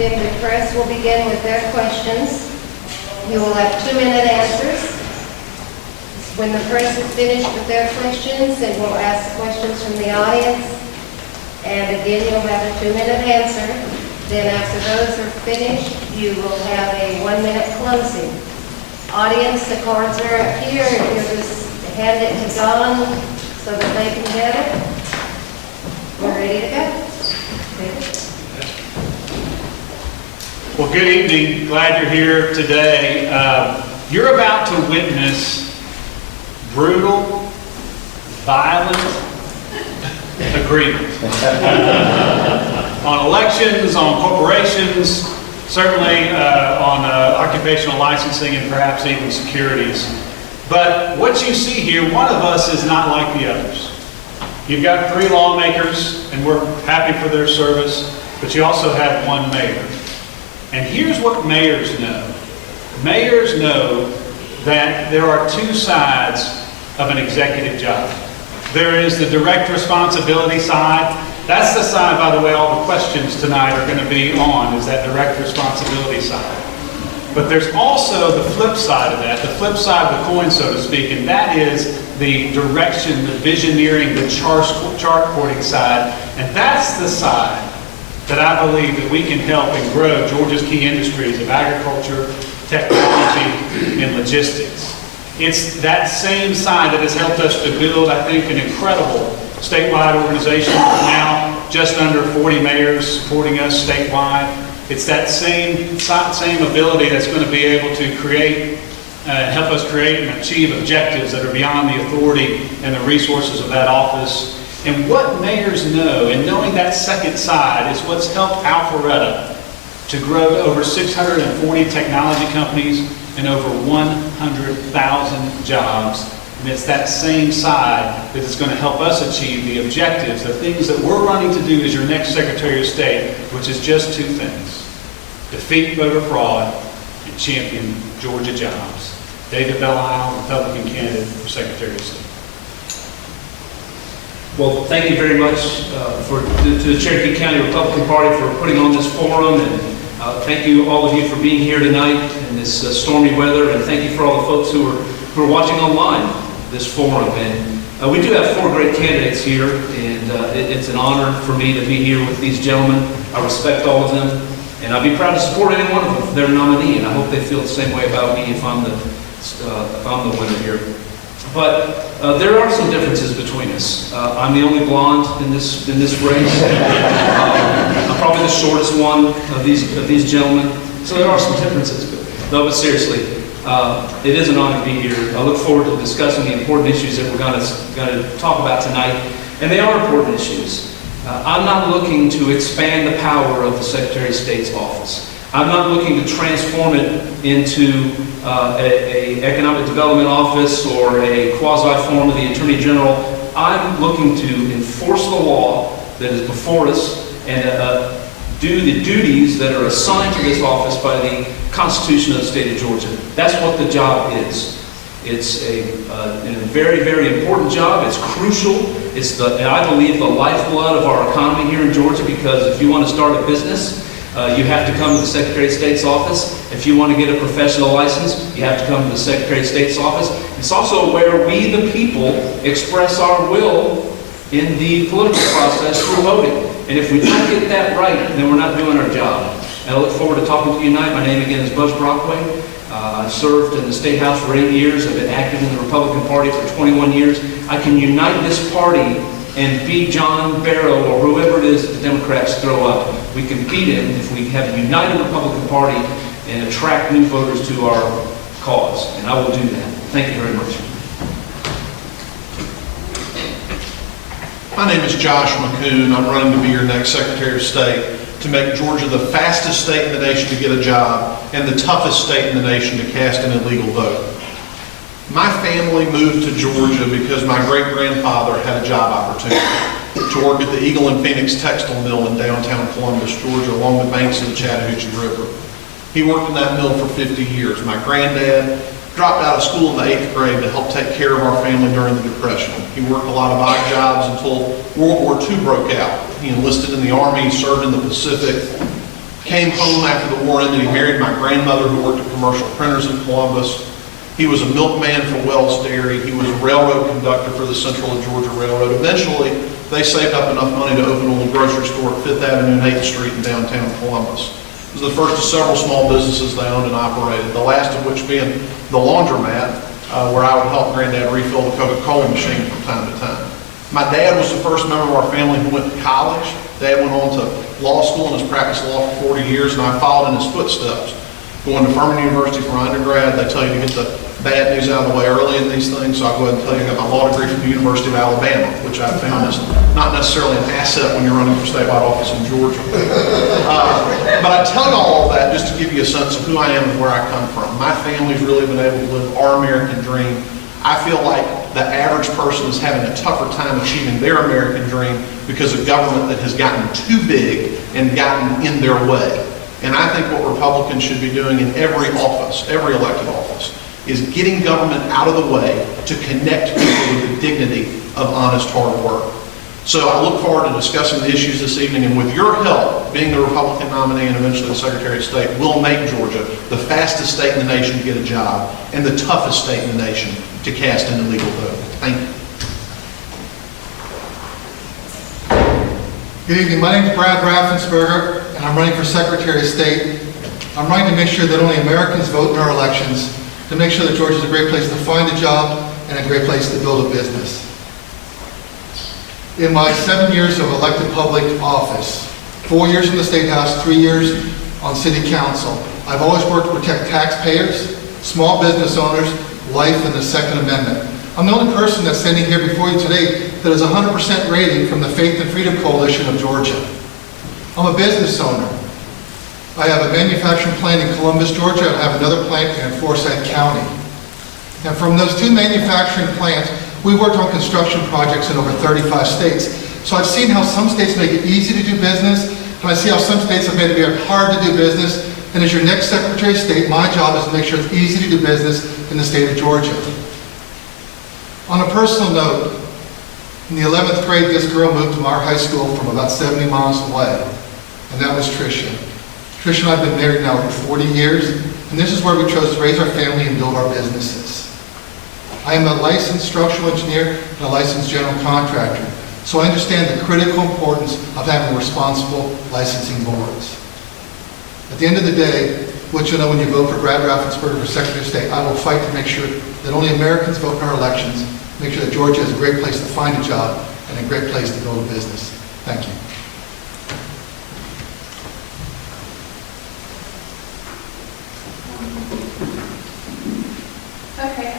Then the press will begin with their questions. You will have 2-minute answers. When the press is finished with their questions, then we'll ask questions from the audience. And again, you'll have a 2-minute answer. Then after those are finished, you will have a 1-minute closing. Audience, the cards are up here. You'll just hand it to Don so that they can get it. We're ready to go. Well, good evening. Glad you're here today. You're about to witness brutal, violent agreement on elections, on corporations, certainly on occupational licensing, and perhaps even securities. But what you see here, one of us is not like the others. You've got 3 lawmakers, and we're happy for their service, but you also have 1 mayor. And here's what mayors know. Mayors know that there are 2 sides of an executive job. There is the direct responsibility side. That's the side, by the way, all the questions tonight are going to be on, is that direct responsibility side. But there's also the flip side of that, the flip side of the coin, so to speak, and that is the direction, the visioneering, the chart-porting side. And that's the side that I believe that we can help and grow Georgia's key industries of agriculture, technology, and logistics. It's that same side that has helped us to build, I think, an incredible statewide organization. Now, just under 40 mayors supporting us statewide. It's that same ability that's going to be able to create, help us create and achieve objectives that are beyond the authority and the resources of that office. And what mayors know, and knowing that second side, is what's helped Alpharetta to grow to over 640 technology companies and over 100,000 jobs. And it's that same side that is going to help us achieve the objectives, the things that we're running to do as your next Secretary of State, which is just 2 things: defeat voter fraud and champion Georgia jobs. David Bellisle, Republican candidate for Secretary of State. Well, thank you very much to the Cherokee County Republican Party for putting on this forum, and thank you, all of you, for being here tonight in this stormy weather, and thank you for all the folks who are watching online this forum. And we do have 4 great candidates here, and it's an honor for me to be here with these gentlemen. I respect all of them, and I'd be proud to support any one of them if they're a nominee, and I hope they feel the same way about me if I'm the winner here. But there are some differences between us. I'm the only blonde in this race. I'm probably the shortest one of these gentlemen. So there are some differences. But seriously, it is an honor to be here. I look forward to discussing the important issues that we're going to talk about tonight. And they are important issues. I'm not looking to expand the power of the Secretary of State's office. I'm not looking to transform it into an economic development office or a quasi-form of the Attorney General. I'm looking to enforce the law that is before us and do the duties that are assigned to this office by the Constitution of the state of Georgia. That's what the job is. It's a very, very important job. It's crucial. It's I believe, the lifeblood of our economy here in Georgia, because if you want to start a business, you have to come to the Secretary of State's office. If you want to get a professional license, you have to come to the Secretary of State's office. It's also where we, the people, express our will in the political process through voting. And if we don't get that right, then we're not doing our job. And I look forward to talking to you tonight. My name again is Brockway. I served in the State House for 8 years. I've been active in the Republican Party for 21 years. I can unite this party and beat John Barrow or whoever it is that the Democrats throw up. We can beat him if we have a united Republican Party and attract new voters to our cause. And I will do that. Thank you very much. My name is Josh McKoon. I'm running to be your next Secretary of State to make Georgia the fastest state in the nation to get a job and the toughest state in the nation to cast an illegal vote. My family moved to Georgia because my great-grandfather had a job opportunity to work at the Eagle and Phoenix Textile Mill in downtown Columbus, Georgia, along the banks of the Chattahoochee River. He worked in that mill for 50 years. My granddad dropped out of school in the 8th grade to help take care of our family during the Depression. He worked a lot of odd jobs until World War II broke out. He enlisted in the Army, served in the Pacific, Came home after the war ended. He married my grandmother, who worked at commercial printers in Columbus. He was a milkman for Wells Dairy. He was a railroad conductor for the Central of Georgia Railroad. Eventually, they saved up enough money to open a little grocery store at 5th Avenue and 8th Street in downtown Columbus. It was the first of several small businesses they owned and operated, the last of which being the laundromat, where I would help Granddad refill the Coca-Cola machine from time to time. My dad was the first member of our family who went to college. Dad went on to law school and has practiced law for 40 years, and I followed in his footsteps. Going to Furman University for undergrad, they tell you to get the bad news out of the way early in these things, so I'll go ahead and tell you I got my law degree from the University of Alabama, which I found is not necessarily an asset when you're running for statewide office in Georgia. But I tell you all that just to give you a sense of who I am and where I come from. My family's really been able to live our American dream. I feel like the average person is having a tougher time achieving their American dream because of government that has gotten too big and gotten in their way. And I think what Republicans should be doing in every office, every elected office, is getting government out of the way to connect people with the dignity of honest, hard work. So I look forward to discussing the issues this evening, and with your help, being the Republican nominee and eventually the Secretary of State, will make Georgia the fastest state in the nation to get a job and the toughest state in the nation to cast an illegal vote. Thank you. Good evening. My name is Brad Raffensperger, and I'm running for Secretary of State. I'm running to make sure that only Americans vote in our elections, to make sure that Georgia is a great place to find a job and a great place to build a business. In my 7 years of elected public office, 4 years in the State House, 3 years on City Council, I've always worked to protect taxpayers, small business owners, life, and the Second Amendment. I'm the only person that's standing here before you today that has a 100% rating from the Faith and Freedom Coalition of Georgia. I'm a business owner. I have a manufacturing plant in Columbus, Georgia, and I have another plant in Forsyth County. And from those two manufacturing plants, we worked on construction projects in over 35 states. So I've seen how some states make it easy to do business, and I see how some states have made it very hard to do business. And as your next Secretary of State, my job is to make sure it's easy to do business in the state of Georgia. On a personal note, in the 11th grade, this girl moved to our high school from about 70 miles away, and that was Tricia. Tricia and I have been married now for 40 years, and this is where we chose to raise our family and build our businesses. I am a licensed structural engineer and a licensed general contractor, so I understand the critical importance of having responsible licensing boards. At the end of the day, what you'll know when you vote for Brad Raffensperger for Secretary of State, I will fight to make sure that only Americans vote in our elections, make sure that Georgia is a great place to find a job and a great place to build a business. Thank you. Okay,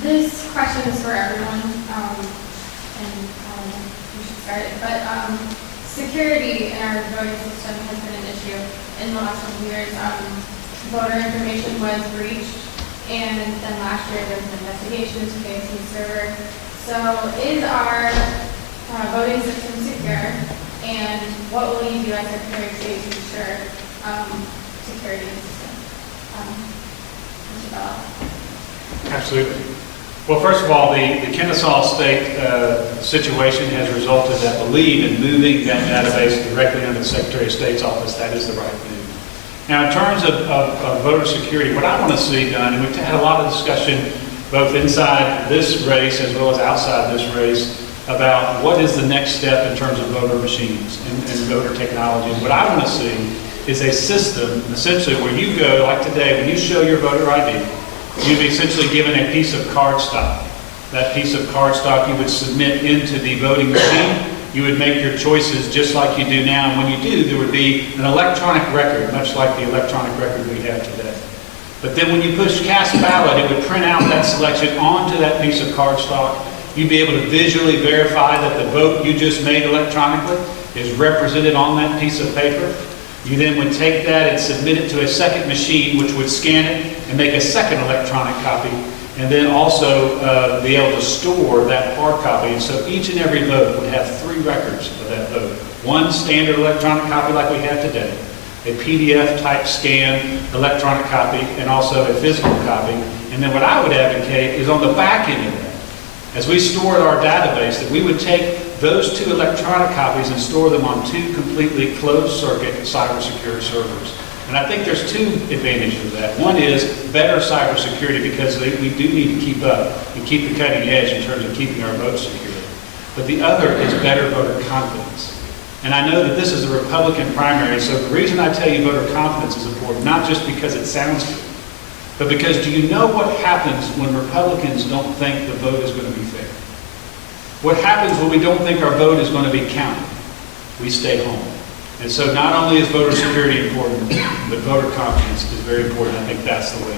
this question is for everyone, and we should start it, but security in our voting system has been an issue in the last couple of years. Voter information was breached, and then last year there was an investigation into KFC server. So is our voting system secure, and what will you do as Secretary of State to ensure security in the system? Mr. Bell. Absolutely. Well, first of all, the Kennesaw State situation has resulted, I believe, in moving that database directly under the Secretary of State's office. That is the right move. Now, in terms of voter security, what I want to see done, and we've had a lot of discussion both inside this race as well as outside this race about what is the next step in terms of voter machines and voter technology. What I want to see is a system, essentially, where you go, like today, when you show your voter ID, you'd be essentially given a piece of cardstock. That piece of cardstock you would submit into the voting machine. You would make your choices just like you do now. And when you do, there would be an electronic record, much like the electronic record we have today. But then when you push cast ballot, it would print out that selection onto that piece of cardstock. You'd be able to visually verify that the vote you just made electronically is represented on that piece of paper. You then would take that and submit it to a second machine, which would scan it and make a second electronic copy, and then also be able to store that hard copy. And so each and every vote would have 3 records of that vote. One standard electronic copy like we have today, a PDF type scan electronic copy, and also a physical copy. And then what I would advocate is on the back end of that, as we store our database, that we would take those 2 electronic copies and store them on 2 completely closed-circuit cybersecure servers. And I think there's 2 advantages of that. One is better cybersecurity because we do need to keep up and keep the cutting edge in terms of keeping our votes secure. But the other is better voter confidence. And I know that this is a Republican primary, so the reason I tell you voter confidence is important, not just because it sounds good, but because do you know what happens when Republicans don't think the vote is going to be fair? What happens when we don't think our vote is going to be counted? We stay home. And so not only is voter security important, but voter confidence is very important. I think that's the way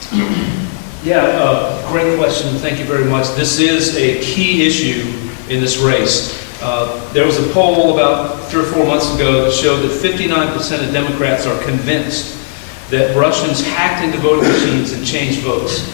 to do it. Yeah, great question. Thank you very much. This is a key issue in this race. There was a poll about 3 or 4 months ago that showed that 59% of Democrats are convinced that Russians hacked into voting machines and changed votes.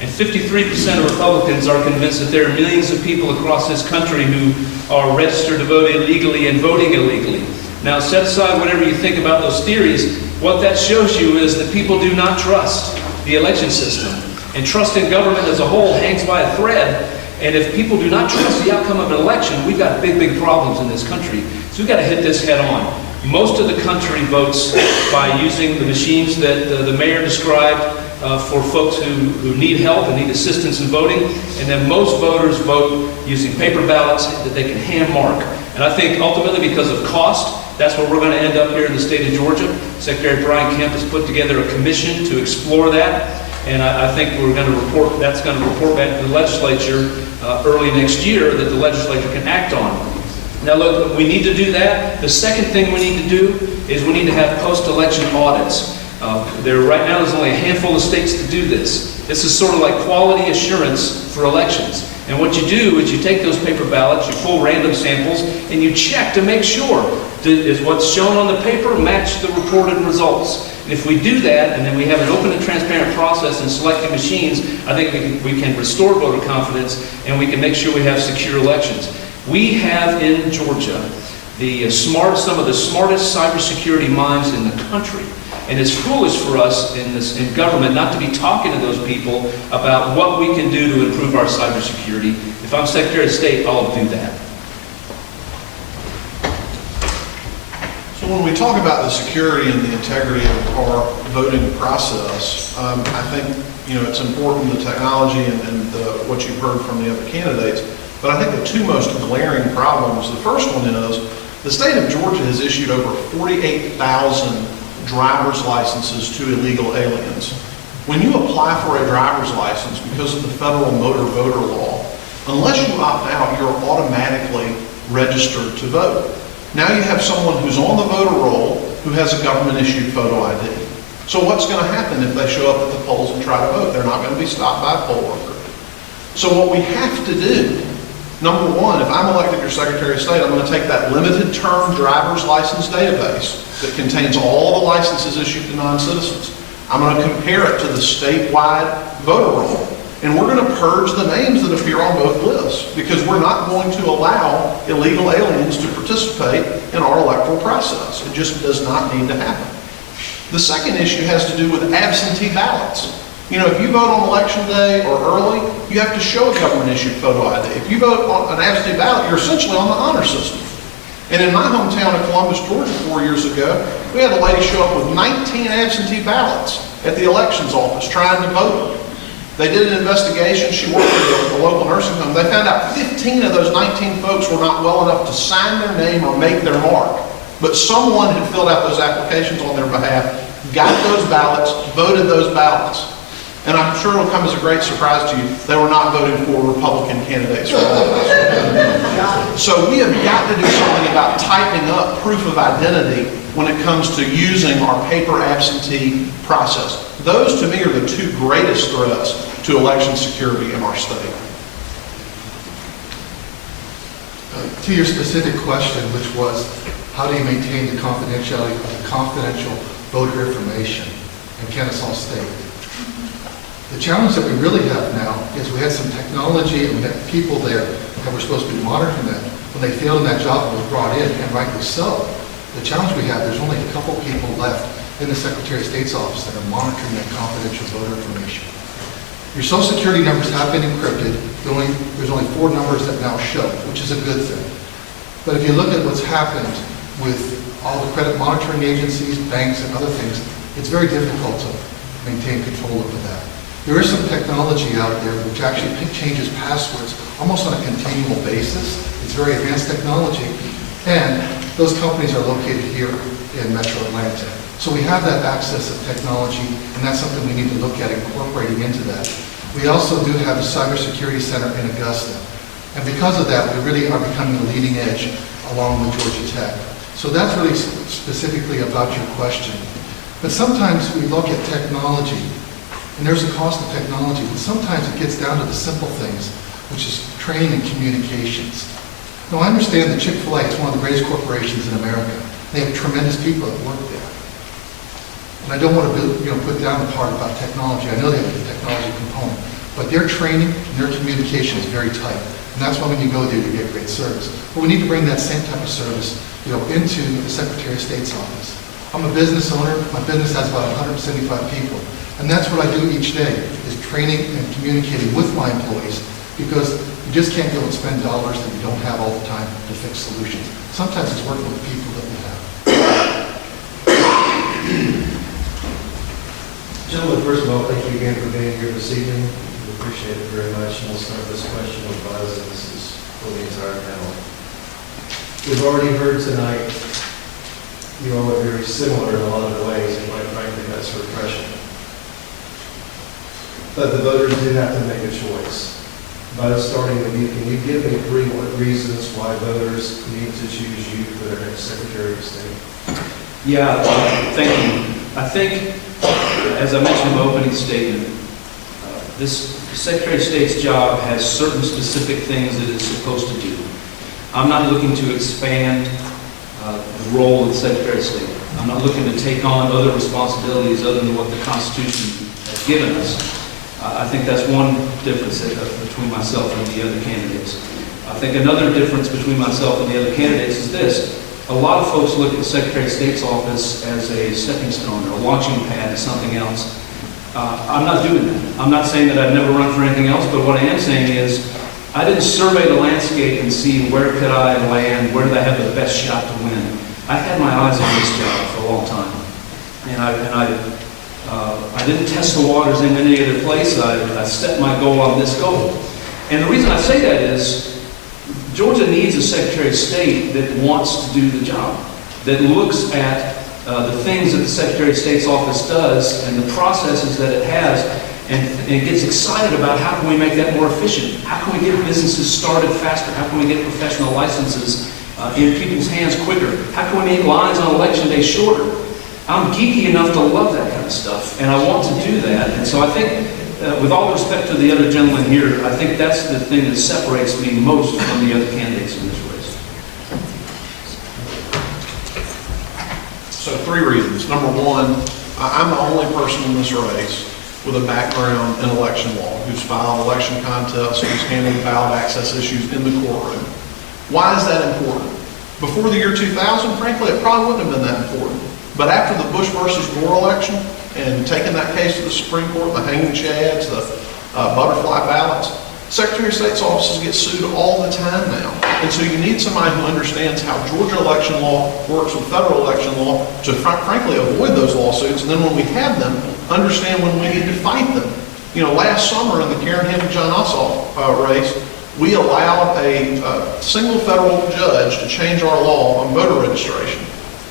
And 53% of Republicans are convinced that there are millions of people across this country who are registered to vote illegally and voting illegally. Now, set aside whatever you think about those theories, what that shows you is that people do not trust the election system. And trust in government as a whole hangs by a thread. And if people do not trust the outcome of an election, we've got big, big problems in this country. So we've got to hit this head on. Most of the country votes by using the machines that the mayor described for folks who need help and need assistance in voting. And then most voters vote using paper ballots that they can hand mark. And I think ultimately because of cost, that's where we're going to end up here in the state of Georgia. Secretary Brian Kemp has put together a commission to explore that. And I think that's going to report back to the legislature early next year that the legislature can act on. Now look, we need to do that. The second thing we need to do is we need to have post-election audits. Right now there's only a handful of states to do this. This is sort of like quality assurance for elections. And what you do is you take those paper ballots, you pull random samples, and you check to make sure is what's shown on the paper match the reported results. And if we do that, and then we have an open and transparent process in selecting machines, I think we can restore voter confidence, and we can make sure we have secure elections. We have in Georgia some of the smartest cybersecurity minds in the country. And it's foolish for us in government not to be talking to those people about what we can do to improve our cybersecurity. If I'm Secretary of State, I'll do that. So when we talk about the security and the integrity of our voting process, I think it's important, the technology and what you've heard from the other candidates. But I think the 2 most glaring problems, the first one is the state of Georgia has issued over 48,000 driver's licenses to illegal aliens. When you apply for a driver's license because of the federal motor voter law, unless you opt out, you're automatically registered to vote. Now you have someone who's on the voter roll who has a government-issued photo ID. So what's going to happen if they show up at the polls and try to vote? They're not going to be stopped by a poll worker. So what we have to do, number one, if I'm elected your Secretary of State, I'm going to take that limited term driver's license database that contains all the licenses issued to non-citizens. I'm going to compare it to the statewide voter roll. And we're going to purge the names that appear on both lists because we're not going to allow illegal aliens to participate in our electoral process. It just does not need to happen. The second issue has to do with absentee ballots. If you vote on election day or early, you have to show a government-issued photo ID. If you vote on an absentee ballot, you're essentially on the honor system. And in my hometown of Columbus, Georgia, 4 years ago, we had a lady show up with 19 absentee ballots at the elections office trying to vote. They did an investigation. She worked at a local nursing home. They found out 15 of those 19 folks were not well enough to sign their name or make their mark. But someone had filled out those applications on their behalf, got those ballots, voted those ballots. And I'm sure it'll come as a great surprise to you, they were not voting for Republican candidates for office. So we have got to do something about tightening up proof of identity when it comes to using our paper absentee process. Those, to me, are the 2 greatest threats to election security in our state. To your specific question, which was, how do you maintain the confidentiality of the confidential voter information in Kennesaw State? The challenge that we really have now is we had some technology and we had people there that were supposed to be monitoring that. When they failed in that job and was brought in, and rightly so, the challenge we have, there's only a couple people left in the Secretary of State's office that are monitoring that confidential voter information. Your social security numbers have been encrypted. There's only 4 numbers that now show, which is a good thing. But if you look at what's happened with all the credit monitoring agencies, banks, and other things, it's very difficult to maintain control over that. There is some technology out there which actually changes passwords almost on a continual basis. It's very advanced technology, and those companies are located here in Metro Atlanta. So we have that access of technology, and that's something we need to look at incorporating into that. We also do have a cybersecurity center in Augusta, and because of that, we really are becoming a leading edge along with Georgia Tech. So that's really specifically about your question. But sometimes we look at technology, and there's a cost of technology, but sometimes it gets down to the simple things, which is training and communications. Now, I understand that Chick-fil-A is one of the greatest corporations in America. They have tremendous people that work there. And I don't want to put down the part about technology. I know they have a technology component, but their training and their communication is very tight. And that's why when you go there, you get great service. But we need to bring that same type of service, into the Secretary of State's office. I'm a business owner. My business has about 175 people. And that's what I do each day, is training and communicating with my employees, because you just can't go and spend dollars that you don't have all the time to fix solutions. Sometimes it's working with people that we have. Gentlemen, first of all, thank you again for being here this evening. We appreciate it very much. And we'll start this question with Buzz, and this is for the entire panel. We've already heard tonight you all are very similar in a lot of ways, and quite frankly, that's refreshing. But the voters do have to make a choice. Buzz, starting with you, can you give me 3 reasons why voters need to choose you for their next Secretary of State? Yeah, thank you. I think, as I mentioned in my opening statement, this Secretary of State's job has certain specific things that it's supposed to do. I'm not looking to expand the role of the Secretary of State. I'm not looking to take on other responsibilities other than what the Constitution has given us. I think that's one difference between myself and the other candidates. I think another difference between myself and the other candidates is this. A lot of folks look at the Secretary of State's office as a stepping stone or a launching pad to something else. I'm not doing that. I'm not saying that I've never run for anything else, but what I am saying is I didn't survey the landscape and see where could I land, where did I have the best shot to win. I've had my eyes on this job for a long time. And I didn't test the waters in any other place. I set my goal on this goal. And the reason I say that is Georgia needs a Secretary of State that wants to do the job, that looks at the things that the Secretary of State's office does and the processes that it has, and gets excited about how can we make that more efficient? How can we get businesses started faster? How can we get professional licenses in people's hands quicker? How can we make lines on election day shorter? I'm geeky enough to love that kind of stuff, and I want to do that. And so I think, with all respect to the other gentleman here, I think that's the thing that separates me most from the other candidates in this race. So 3 reasons. Number 1, I'm the only person in this race with a background in election law, who's filed election contests, who's handled ballot access issues in the courtroom. Why is that important? Before the year 2000, frankly, it probably wouldn't have been that important. But after the Bush versus Gore election and taking that case to the Supreme Court, the hanging chads, the butterfly ballots, Secretary of State's offices get sued all the time now. And so you need somebody who understands how Georgia election law works with federal election law to frankly avoid those lawsuits. And then when we have them, understand when we need to fight them. Last summer in the Karen Hampton-John Ossoff race, we allowed a single federal judge to change our law on voter registration.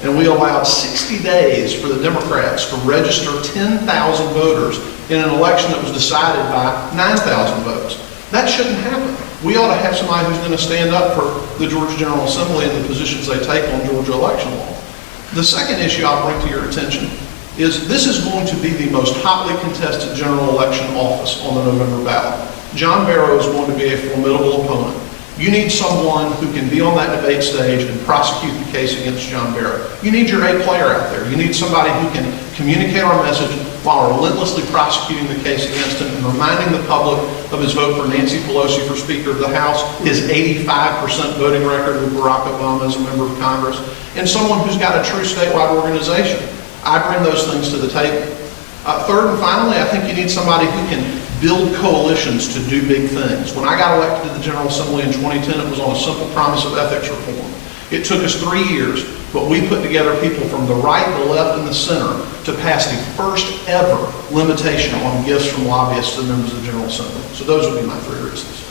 And we allowed 60 days for the Democrats to register 10,000 voters in an election that was decided by 9,000 votes. That shouldn't happen. We ought to have somebody who's going to stand up for the Georgia General Assembly and the positions they take on Georgia election law. The second issue I'll bring to your attention is this is going to be the most hotly contested general election office on the November ballot. John Barrow is going to be a formidable opponent. You need someone who can be on that debate stage and prosecute the case against John Barrow. You need your A player out there. You need somebody who can communicate our message while relentlessly prosecuting the case against him and reminding the public of his vote for Nancy Pelosi for Speaker of the House, his 85% voting record with Barack Obama as a member of Congress, and someone who's got a true statewide organization. I bring those things to the table. Third and finally, I think you need somebody who can build coalitions to do big things. When I got elected to the General Assembly in 2010, it was on a simple promise of ethics reform. It took us 3 years, but we put together people from the right, the left, and the center to pass the first ever limitation on gifts from lobbyists to the members of the General Assembly. So those would be my 3 reasons.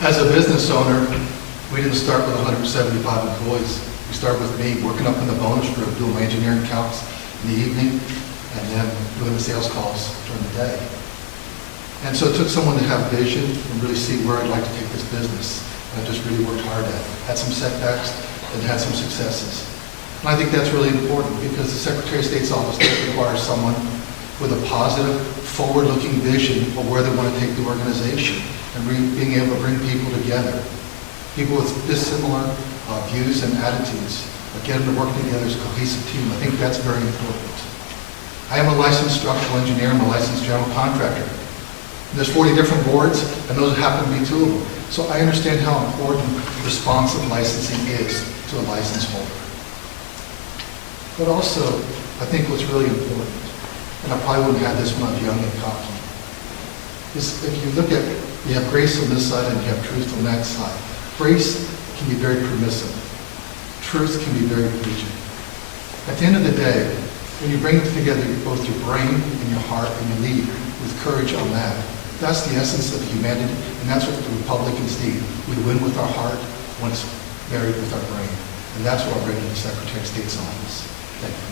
As a business owner, we didn't start with 175 employees. We started with me working up in the bonus group, doing my engineering counts in the evening, and then doing the sales calls during the day. And so it took someone to have vision and really see where I'd like to take this business. And I just really worked hard at it. Had some setbacks and had some successes. And I think that's really important because the Secretary of State's office does require someone with a positive, forward-looking vision of where they want to take the organization and being able to bring people together. People with dissimilar views and attitudes, but get them to work together as a cohesive team. I think that's very important. I am a licensed structural engineer. I'm a licensed general contractor. There's 40 different boards, and those happen to be 2 of them. So I understand how important responsive licensing is to a license holder. But also, I think what's really important, and I probably wouldn't have this when I was young and cocky, is if you look at, you have grace on this side and you have truth on that side. Grace can be very permissive. Truth can be very rigid. At the end of the day, when you bring together both your brain and your heart and you lead with courage on that, that's the essence of humanity, and that's what the Republicans need. We win with our heart when it's married with our brain. And that's what I bring to the Secretary of State's office. Thank you.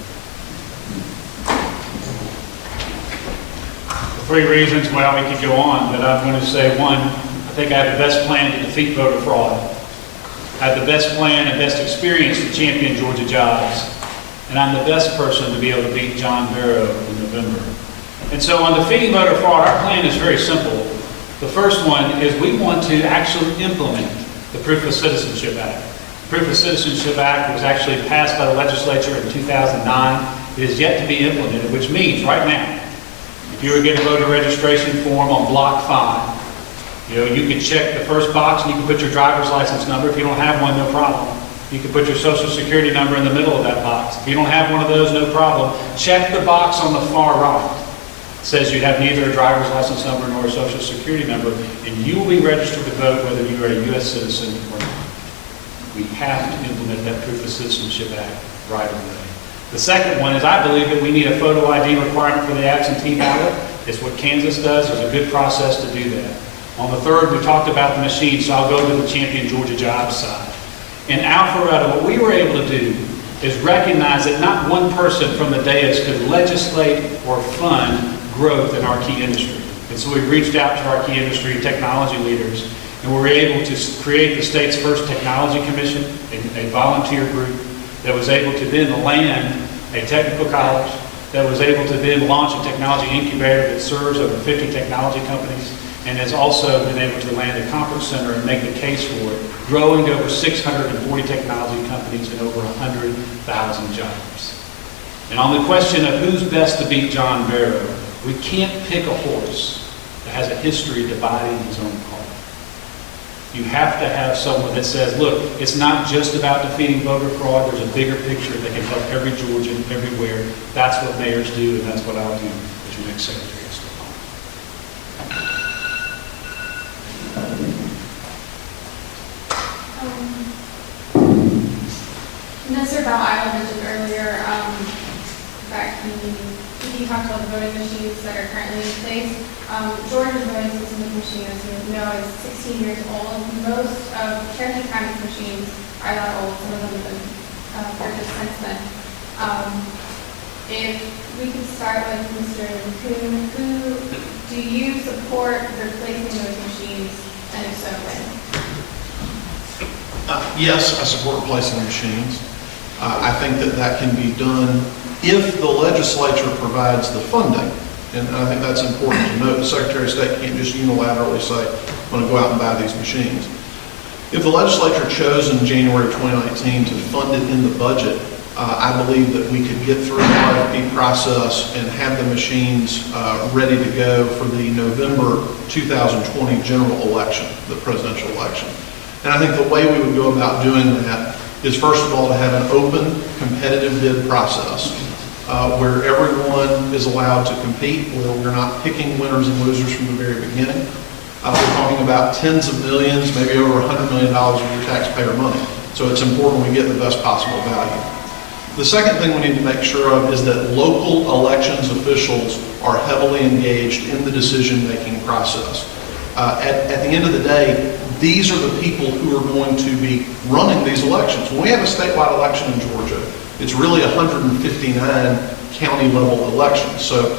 3 reasons, well, we could go on, but I'm going to say, 1, I think I have the best plan to defeat voter fraud. I have the best plan and best experience to champion Georgia jobs. And I'm the best person to be able to beat John Barrow in November. And so on defeating voter fraud, our plan is very simple. The first one is we want to actually implement the Proof of Citizenship Act. The Proof of Citizenship Act was actually passed by the legislature in 2009. It is yet to be implemented, which means right now, if you were to get a voter registration form on block 5, you can check the first box and you can put your driver's license number. If you don't have one, no problem. You can put your social security number in the middle of that box. If you don't have one of those, no problem. Check the box on the far right. It says you have neither a driver's license number nor a social security number, and you will be registered to vote whether you are a U.S. citizen or not. We have to implement that Proof of Citizenship Act right away. The second one is I believe that we need a photo ID requirement for the absentee ballot. It's what Kansas does. There's a good process to do that. On the third, we talked about the machine, so I'll go to the Champion Georgia Jobs side. In Alpharetta, what we were able to do is recognize that not one person from the dais could legislate or fund growth in our key industry. And so we reached out to our key industry technology leaders, and we were able to create the state's first technology commission, a volunteer group that was able to then land a technical college, that was able to then launch a technology incubator that serves over 50 technology companies, and has also been able to land a conference center and make the case for it, growing to over 640 technology companies and over 100,000 jobs. And on the question of who's best to beat John Barrow, we can't pick a horse that has a history of dividing his own party. You have to have someone that says, look, it's not just about defeating voter fraud, there's a bigger picture that can help every Georgian everywhere. That's what mayors do, and that's what I'll do as your next Secretary of State. Mr. Bell, I mentioned earlier that he talked about the voting machines that are currently in place. Georgia's voting system machine, as you know, is 16 years old. Most of Cherokee County's machines are that old. Some of them have been purchased since then. If we could start with Mr. McKoon, who do you support replacing those machines, and if so, when? Yes, I support replacing the machines. I think that that can be done if the legislature provides the funding. And I think that's important to note. The Secretary of State can't just unilaterally say, I'm going to go out and buy these machines. If the legislature chose in January of 2019 to fund it in the budget, I believe that we could get through the RFP process and have the machines ready to go for the November 2020 general election, the presidential election. And I think the way we would go about doing that is, first of all, to have an open, competitive bid process. where everyone is allowed to compete, where we're not picking winners and losers from the very beginning. We're talking about tens of millions, maybe over $100 million of your taxpayer money. So it's important we get the best possible value. The second thing we need to make sure of is that local elections officials are heavily engaged in the decision-making process. At the end of the day, these are the people who are going to be running these elections. When we have a statewide election in Georgia, it's really 159 county-level elections. So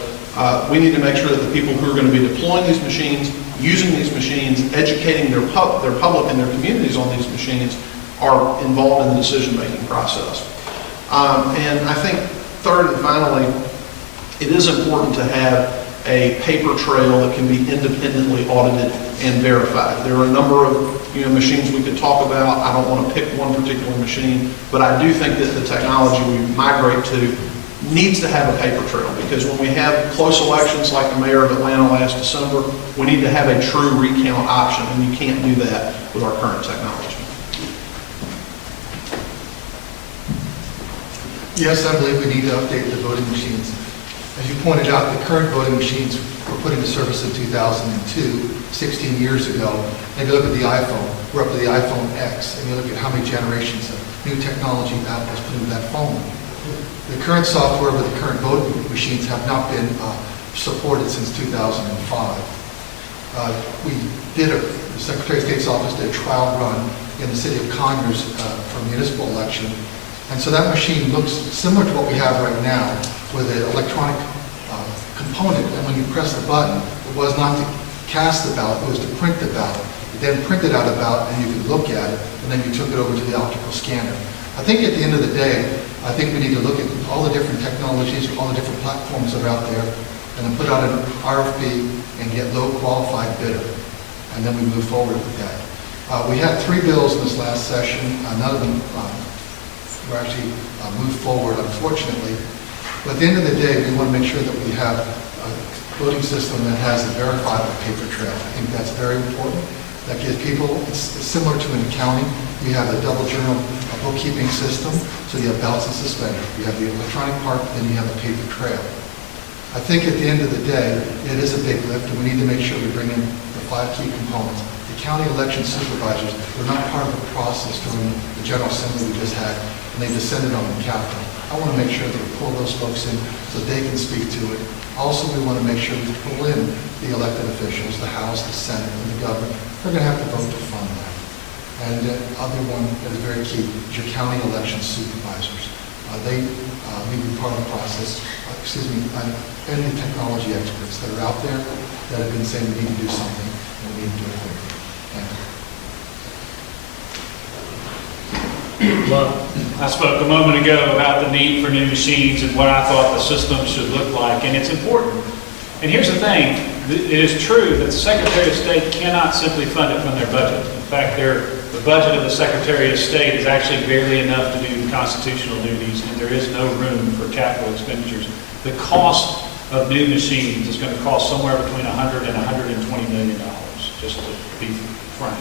we need to make sure that the people who are going to be deploying these machines, using these machines, educating their public and their communities on these machines are involved in the decision-making process. And I think third and finally, it is important to have a paper trail that can be independently audited and verified. There are a number of machines we could talk about. I don't want to pick one particular machine, but I do think that the technology we migrate to needs to have a paper trail, because when we have close elections like the mayor of Atlanta last December, we need to have a true recount option, and you can't do that with our current technology. Yes, I believe we need to update the voting machines. As you pointed out, the current voting machines were put into service in 2002, 16 years ago. And if you look at the iPhone, we're up to the iPhone X, and you look at how many generations of new technology Apple's put into that phone. The current software with the current voting machines have not been supported since 2005. The Secretary of State's office did a trial run in the city of Conyers for a municipal election. And so that machine looks similar to what we have right now with an electronic component. And when you press the button, it was not to cast the ballot, it was to print the ballot. It then printed out a ballot and you could look at it, and then you took it over to the optical scanner. I think at the end of the day, I think we need to look at all the different technologies, all the different platforms that are out there, and then put out an RFP and get low qualified bidder. And then we move forward with that. We had 3 bills in this last session. None of them were actually moved forward, unfortunately. But at the end of the day, we want to make sure that we have a voting system that has a verifiable paper trail. I think that's very important. That gives people, it's similar to an accounting. You have a double journal bookkeeping system, so you have balance and suspenders. You have the electronic part, then you have a paper trail. I think at the end of the day, it is a big lift, and we need to make sure we bring in the 5 key components. The county election supervisors were not part of the process during the General Assembly we just had, and they descended on the Capitol. I want to make sure that we pull those folks in so they can speak to it. Also, we want to make sure we pull in the elected officials, the House, the Senate, and the governor. They're going to have to vote to fund that. And the other one that is very key is your county election supervisors. They need to be part of the process. And the technology experts that are out there that have been saying we need to do something and we need to do it quickly. Thank you. Well, I spoke a moment ago about the need for new machines and what I thought the system should look like, and it's important. And here's the thing, it is true that the Secretary of State cannot simply fund it from their budget. In fact, the budget of the Secretary of State is actually barely enough to do constitutional duties, and there is no room for capital expenditures. The cost of new machines is going to cost somewhere between $100 and $120 million, just to be frank.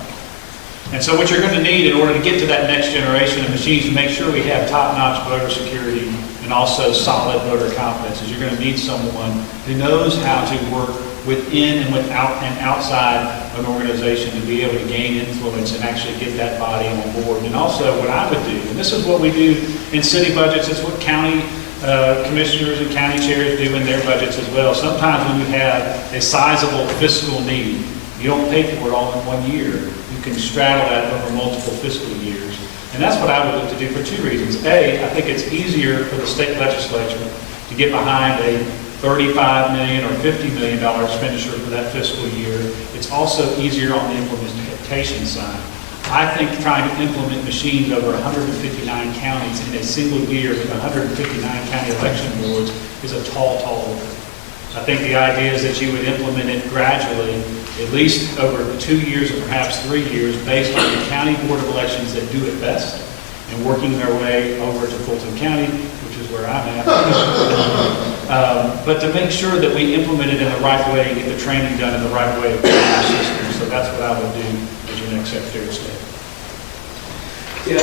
And so what you're going to need in order to get to that next generation of machines to make sure we have top-notch voter security and also solid voter confidence is you're going to need someone who knows how to work within and without and outside an organization to be able to gain influence and actually get that body on board. And also what I would do, and this is what we do in city budgets, it's what county commissioners and county chairs do in their budgets as well. Sometimes when you have a sizable fiscal need, you don't pay for it all in one year. You can straddle that over multiple fiscal years. And that's what I would look to do for 2 reasons. A, I think it's easier for the state legislature to get behind a $35 million or $50 million expenditure for that fiscal year. It's also easier on the implementation side. I think trying to implement machines over 159 counties in a single year with 159 county election boards is a tall order. I think the idea is that you would implement it gradually, at least over 2 years or perhaps 3 years, based on the county board of elections that do it best, and working their way over to Fulton County, which is where I'm at. But to make sure that we implement it in the right way and get the training done in the right way. So that's what I would do as your next Secretary of State. Yeah,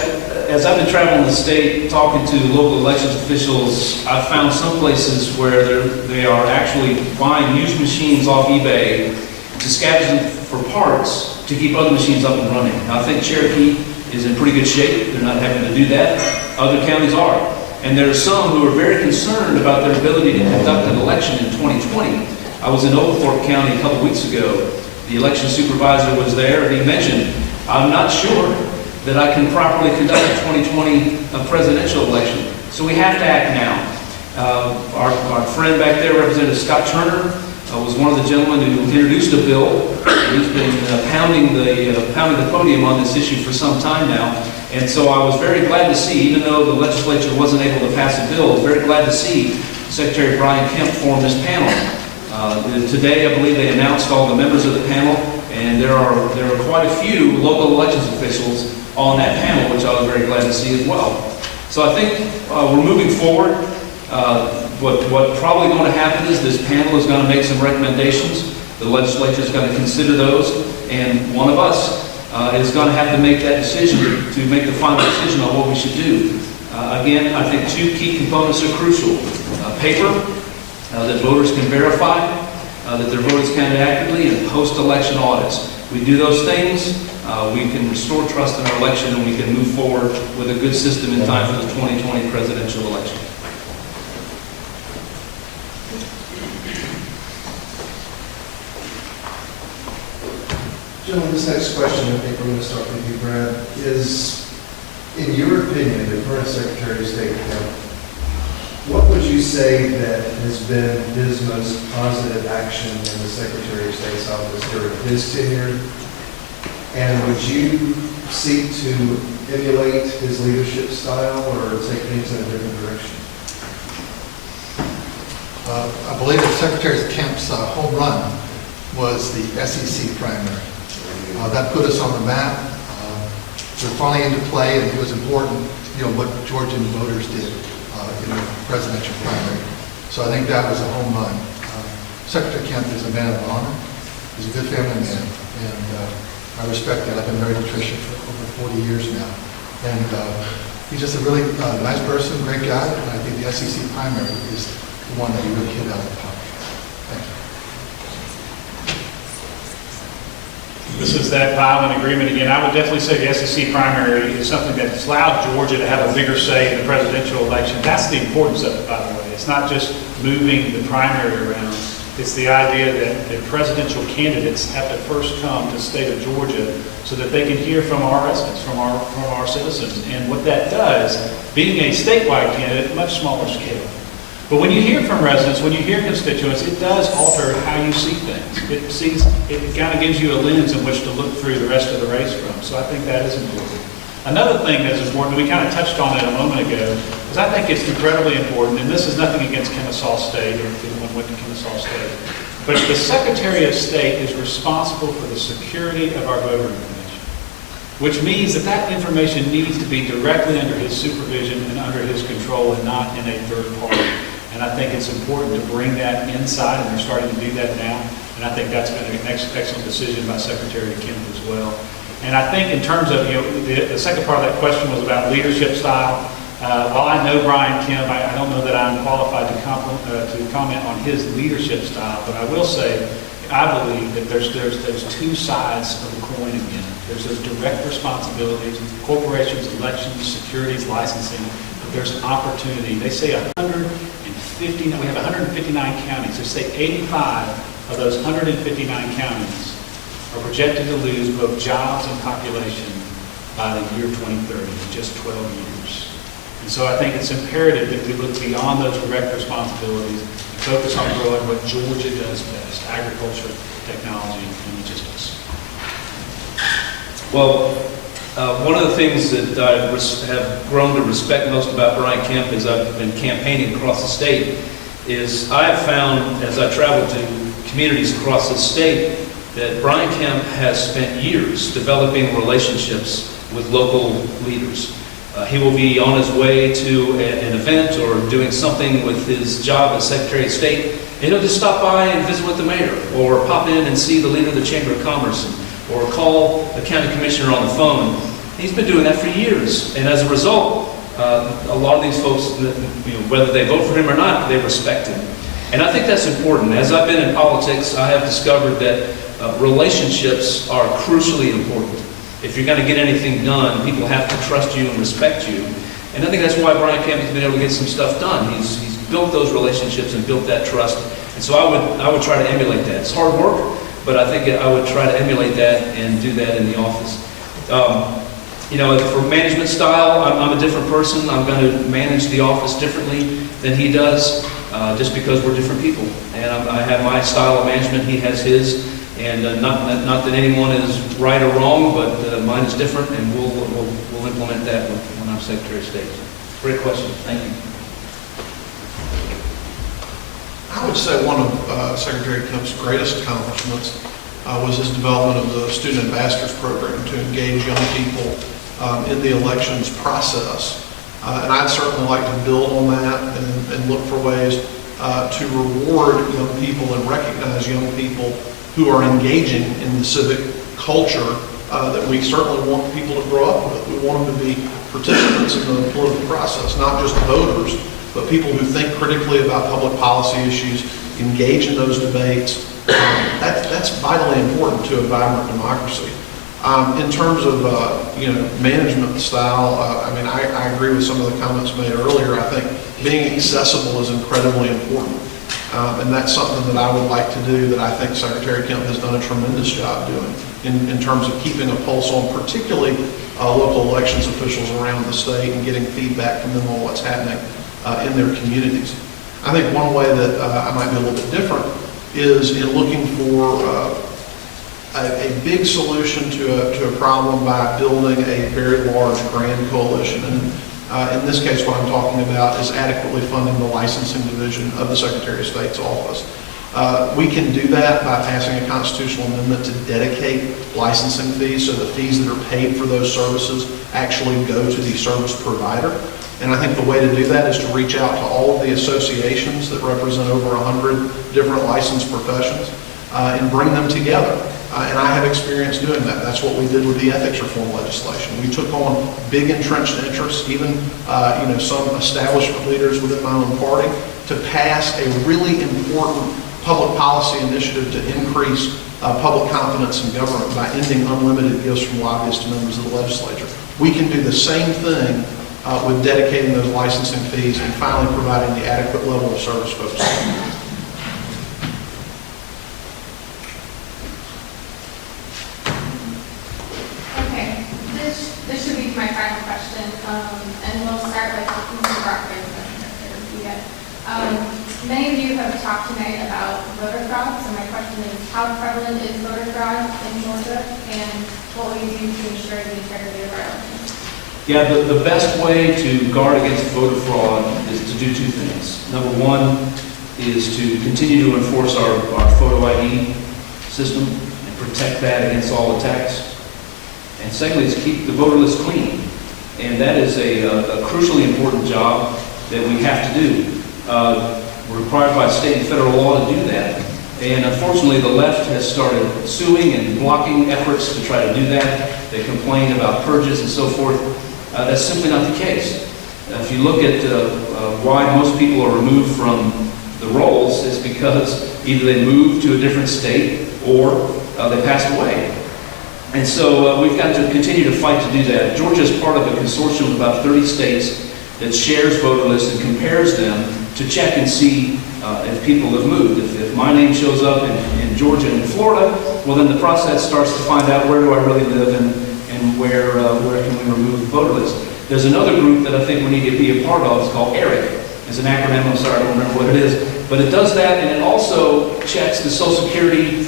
as I've been traveling the state, talking to local elections officials, I've found some places where they are actually buying used machines off eBay to scavenge them for parts to keep other machines up and running. Now, I think Cherokee is in pretty good shape. They're not having to do that. Other counties are. And there are some who are very concerned about their ability to conduct an election in 2020. I was in Oglethorpe County a couple weeks ago. The election supervisor was there, and he mentioned, I'm not sure that I can properly conduct a 2020 presidential election. So we have to act now. Our friend back there, Representative Scott Turner, was one of the gentlemen who introduced a bill. He's been pounding the podium on this issue for some time now. And so I was very glad to see, even though the legislature wasn't able to pass a bill, I was very glad to see Secretary Brian Kemp form this panel. Today, I believe they announced all the members of the panel, and there are quite a few local elections officials on that panel, which I was very glad to see as well. So I think we're moving forward. What probably going to happen is this panel is going to make some recommendations. The legislature is going to consider those, and one of us is going to have to make that decision to make the final decision on what we should do. Again, I think two key components are crucial. Paper that voters can verify that their vote is counted accurately, and post-election audits. We do those things, we can restore trust in our election, and we can move forward with a good system in time for the 2020 presidential election. Gentlemen, this next question, I think we're going to start with you, Brad, is, in your opinion, the current Secretary of State, what would you say that has been his most positive action in the Secretary of State's office during his tenure? And would you seek to emulate his leadership style or take things in a different direction? I believe that Secretary Kemp's home run was the SEC primary. That put us on the map. We're finally into play, and it was important, what Georgian voters did in the presidential primary. So I think that was a home run. Secretary Kemp is a man of honor. He's a good family man, and I respect that. I've been married to Tricia for over 40 years now. And he's just a really nice person, great guy, and I think the SEC primary is the one that he really hit out of the park. Thank you. This is that violent agreement again. I would definitely say the SEC primary is something that's allowed Georgia to have a bigger say in the presidential election. That's the importance of it, by the way. It's not just moving the primary around. It's the idea that the presidential candidates have to first come to the state of Georgia so that they can hear from our residents, from our citizens. And what that does, being a statewide candidate, much smaller scale. But when you hear from residents, when you hear constituents, it does alter how you see things. It kind of gives you a lens in which to look through the rest of the race from. So I think that is important. Another thing that's important, we kind of touched on it a moment ago, is I think it's incredibly important, and this is nothing against Kennesaw State or if anyone went to Kennesaw State, but the Secretary of State is responsible for the security of our voter information, which means that that information needs to be directly under his supervision and under his control and not in a third party. And I think it's important to bring that inside, and they're starting to do that now. And I think that's been an excellent decision by Secretary Kemp as well. And I think in terms of, the second part of that question was about leadership style. While I know Brian Kemp, I don't know that I'm qualified to comment on his leadership style, but I will say, I believe that there's two sides of the coin again. There's those direct responsibilities, corporations, elections, securities, licensing, but there's an opportunity. They say we have 159 counties. They say 85 of those 159 counties are projected to lose both jobs and population by the year 2030, in just 12 years. And so I think it's imperative that we look beyond those direct responsibilities and focus on growing what Georgia does best, agriculture, technology, and logistics. Well, one of the things that I have grown to respect most about Brian Kemp as I've been campaigning across the state is I have found, as I travel to communities across the state, that Brian Kemp has spent years developing relationships with local leaders. He will be on his way to an event or doing something with his job as Secretary of State, and he'll just stop by and visit with the mayor, or pop in and see the leader of the Chamber of Commerce, or call a county commissioner on the phone. He's been doing that for years, and as a result, a lot of these folks, whether they vote for him or not, they respect him. And I think that's important. As I've been in politics, I have discovered that relationships are crucially important. If you're going to get anything done, people have to trust you and respect you. And I think that's why Brian Campbell's been able to get some stuff done. He's built those relationships and built that trust. And so I would try to emulate that. It's hard work, but I think I would try to emulate that and do that in the office. For management style, I'm a different person. I'm going to manage the office differently than he does, just because we're different people. And I have my style of management, he has his. And not that anyone is right or wrong, but mine is different, and we'll implement that when I'm Secretary of State. Great question. Thank you. I would say one of Secretary Kemp's greatest accomplishments was his development of the Student Ambassadors Program to engage young people in the elections process. And I'd certainly like to build on that and look for ways to reward young people and recognize young people who are engaging in the civic culture that we certainly want people to grow up with. We want them to be participants in the political process, not just voters, but people who think critically about public policy issues, engage in those debates. That's vitally important to a vibrant democracy. In terms of management style, I agree with some of the comments made earlier. I think being accessible is incredibly important. And that's something that I would like to do that I think Secretary Kemp has done a tremendous job doing in terms of keeping a pulse on particularly local elections officials around the state and getting feedback from them on what's happening in their communities. I think one way that I might be a little bit different is in looking for a big solution to a problem by building a very large grand coalition. And in this case, what I'm talking about is adequately funding the licensing division of the Secretary of State's office. We can do that by passing a constitutional amendment to dedicate licensing fees so the fees that are paid for those services actually go to the service provider. And I think the way to do that is to reach out to all of the associations that represent over 100 different licensed professions and bring them together. And I have experience doing that. That's what we did with the ethics reform legislation. We took on big entrenched interests, even some establishment leaders within my own party, to pass a really important public policy initiative to increase public confidence in government by ending unlimited gifts from lobbyists to members of the legislature. We can do the same thing with dedicating those licensing fees and finally providing the adequate level of service folks. Okay, this should be my final question, and we'll start with Mr. Brockway. Many of you have talked tonight about voter fraud, so my question is, how prevalent is voter fraud in Georgia, and what will you do to ensure the integrity of our elections? Yeah, the best way to guard against voter fraud is to do two things. Number one is to continue to enforce our photo ID system and protect that against all attacks. And secondly is keep the voter list clean. And that is a crucially important job that we have to do. We're required by state and federal law to do that. And unfortunately, the left has started suing and blocking efforts to try to do that. They complain about purges and so forth. That's simply not the case. If you look at why most people are removed from the rolls, it's because either they moved to a different state or they passed away. And so we've got to continue to fight to do that. Georgia is part of a consortium of about 30 states that shares voter lists and compares them to check and see if people have moved. If my name shows up in Georgia and in Florida, well then the process starts to find out where do I really live and where can we remove the voter list. There's another group that I think we need to be a part of. It's called ERIC. It's an acronym, I'm sorry, I don't remember what it is. But it does that, and it also checks the Social Security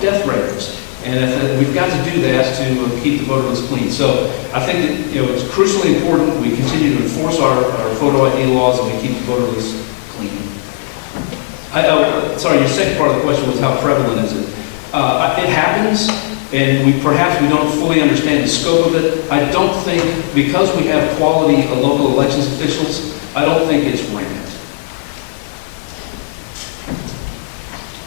death records. And we've got to do that to keep the voter list clean. So I think that it's crucially important we continue to enforce our photo ID laws and we keep the voter list clean. Sorry, your second part of the question was how prevalent is it? It happens, and we don't fully understand the scope of it. I don't think, because we have quality local elections officials, I don't think it's rampant.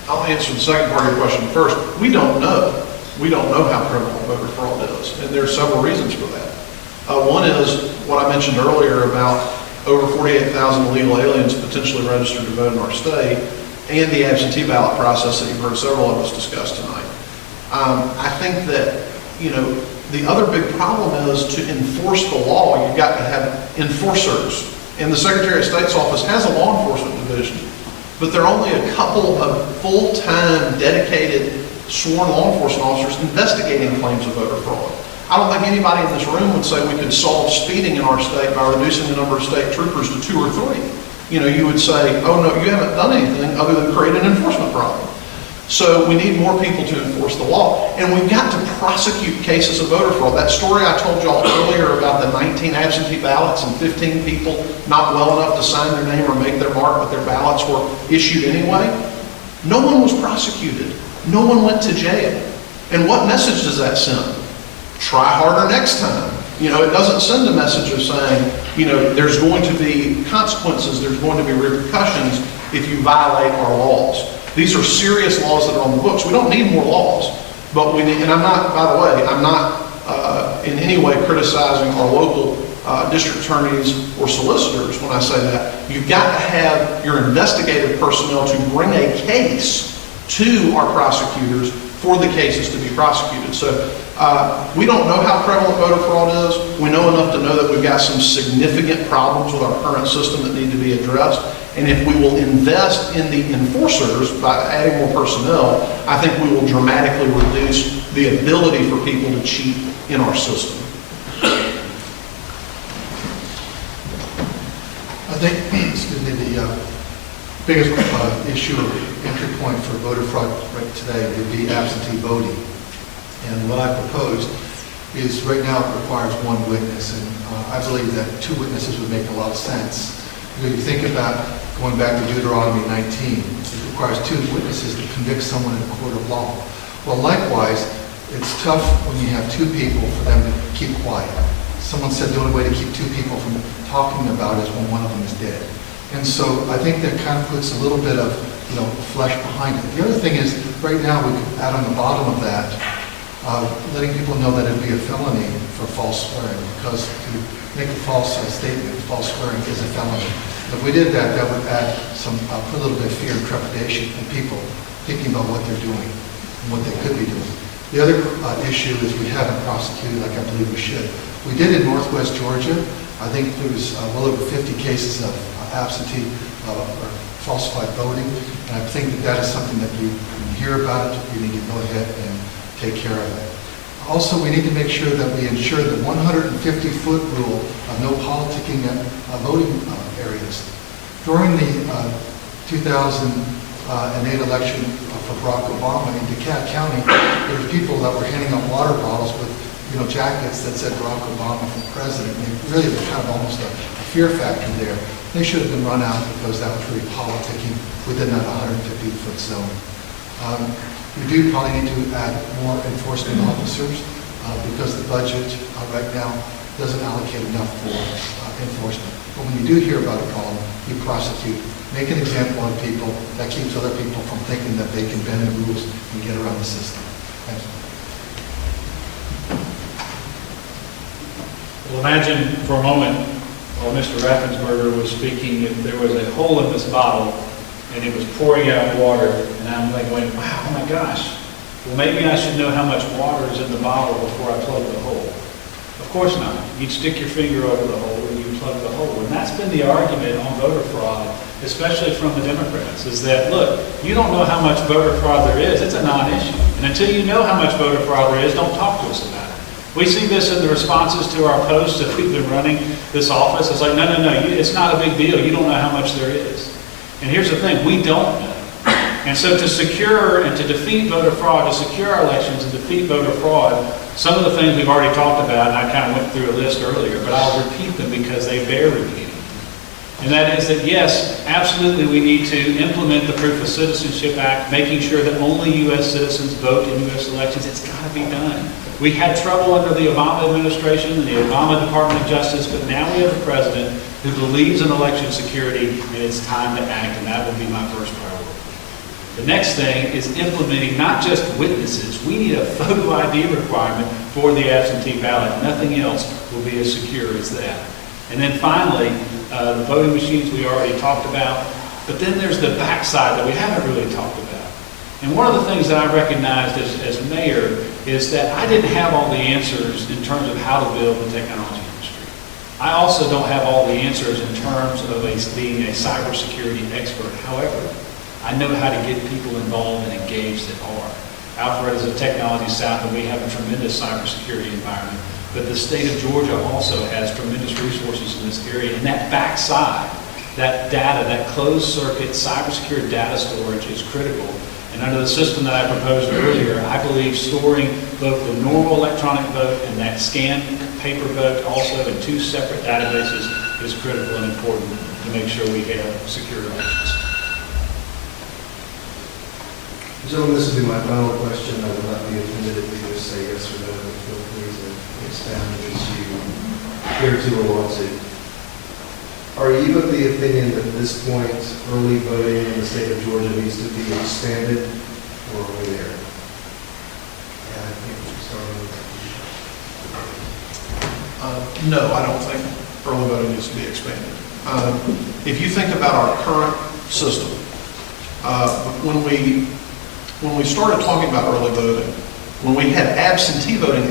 I'll answer the second part of your question first. We don't know. We don't know how prevalent voter fraud is, and there are several reasons for that. One is what I mentioned earlier about over 48,000 illegal aliens potentially registered to vote in our state, and the absentee ballot process that you've heard several of us discuss tonight. I think that, the other big problem is to enforce the law, you've got to have enforcers. And the Secretary of State's office has a law enforcement division, but there are only a couple of full-time, dedicated, sworn law enforcement officers investigating claims of voter fraud. I don't think anybody in this room would say we could solve speeding in our state by reducing the number of state troopers to 2 or 3. You would say, oh no, you haven't done anything other than create an enforcement problem. So we need more people to enforce the law, and we've got to prosecute cases of voter fraud. That story I told y'all earlier about the 19 absentee ballots and 15 people not well enough to sign their name or make their mark, but their ballots were issued anyway. No one was prosecuted. No one went to jail. And what message does that send? Try harder next time. It doesn't send a message of saying, there's going to be consequences, there's going to be repercussions if you violate our laws. These are serious laws that are on the books. We don't need more laws, but we need, and I'm not, by the way, I'm not in any way criticizing our local district attorneys or solicitors when I say that. You've got to have your investigative personnel to bring a case to our prosecutors for the cases to be prosecuted. So we don't know how prevalent voter fraud is. We know enough to know that we've got some significant problems with our current system that need to be addressed. And if we will invest in the enforcers by adding more personnel, I think we will dramatically reduce the ability for people to cheat in our system. I think, the biggest issue or entry point for voter fraud right today would be absentee voting. And what I proposed is right now it requires one witness, and I believe that 2 witnesses would make a lot of sense. When you think about going back to Deuteronomy 19, it requires 2 witnesses to convict someone in a court of law. Well, likewise, it's tough when you have 2 people for them to keep quiet. Someone said the only way to keep 2 people from talking about it is when one of them is dead. And so I think that kind of puts a little bit of flesh behind it. The other thing is, right now we could add on the bottom of that, letting people know that it'd be a felony for false swearing, because to make a false statement, false swearing is a felony. If we did that, that would add put a little bit of fear and trepidation in people thinking about what they're doing and what they could be doing. The other issue is we haven't prosecuted like I believe we should. We did in Northwest Georgia. I think there was well over 50 cases of absentee or falsified voting. And I think that is something that you hear about. You need to go ahead and take care of it. Also, we need to make sure that we ensure the 150-foot rule of no politicking at voting areas. During the 2008 election for Barack Obama in DeKalb County, there were people that were handing out water bottles with jackets that said Barack Obama for president. And really, was kind of almost a fear factor there. They should have been run out because that was really politicking within that 150-foot zone. We do probably need to add more enforcement officers because the budget right now doesn't allocate enough for enforcement. But when you do hear about a problem, you prosecute. Make an example of people that keeps other people from thinking that they can bend the rules and get around the system. Thank you. Well, imagine for a moment, while Mr. Raffensperger was speaking, if there was a hole in this bottle and it was pouring out water, and I'm like going, wow, oh my gosh, well maybe I should know how much water is in the bottle before I plug the hole. Of course not. You'd stick your finger over the hole and you'd plug the hole. And that's been the argument on voter fraud, especially from the Democrats, is that, look, you don't know how much voter fraud there is. It's a non-issue. And until you know how much voter fraud there is, don't talk to us about it. We see this in the responses to our posts that we've been running this office. It's like, no, it's not a big deal. You don't know how much there is. And here's the thing, we don't know. And so to secure and to defeat voter fraud, to secure our elections and defeat voter fraud, some of the things we've already talked about, and I kind of went through a list earlier, but I'll repeat them because they bear repeating. And that is that, yes, absolutely we need to implement the Proof of Citizenship Act, making sure that only U.S. citizens vote in U.S. elections. It's got to be done. We had trouble under the Obama administration and the Obama Department of Justice, but now we have a president who believes in election security, and it's time to act, and that would be my first priority. The next thing is implementing not just witnesses. We need a photo ID requirement for the absentee ballot. Nothing else will be as secure as that. And then finally, the voting machines we already talked about. But then there's the backside that we haven't really talked about. And one of the things that I recognized as mayor is that I didn't have all the answers in terms of how to build the technology industry. I also don't have all the answers in terms of being a cybersecurity expert. However, I know how to get people involved and engaged that are. Alpharetta is a technology south, and we have a tremendous cybersecurity environment. But the state of Georgia also has tremendous resources in this area. And that backside, that data, that closed circuit cybersecure data storage is critical. And under the system that I proposed earlier, I believe storing both the normal electronic vote and that scanned paper vote also in two separate databases is critical and important to make sure we have secure elections. Gentlemen, this will be my final question. I will not be offended if you just say yes or no. Feel free to expound as you care to or want to. Are you of the opinion that at this point, early voting in the state of Georgia needs to be expanded, or are we there? Yeah, I think we're starting. No, I don't think early voting needs to be expanded. If you think about our current system, when we started talking about early voting, when we had absentee voting,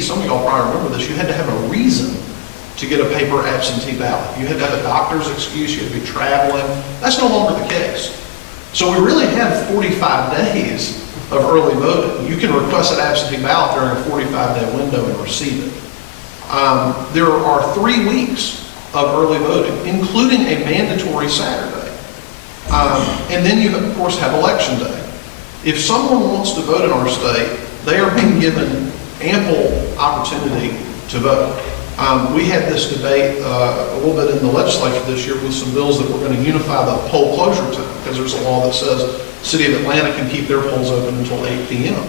some of y'all probably remember this, you had to have a reason to get a paper absentee ballot. You had to have a doctor's excuse, you had to be traveling. That's no longer the case. So we really have 45 days of early voting. You can request an absentee ballot during a 45-day window and receive it. There are 3 weeks of early voting, including a mandatory Saturday. And then you, of course, have election day. If someone wants to vote in our state, they are being given ample opportunity to vote. We had this debate a little bit in the legislature this year with some bills that were going to unify the poll closure time, because there's a law that says the city of Atlanta can keep their polls open until 8 p.m.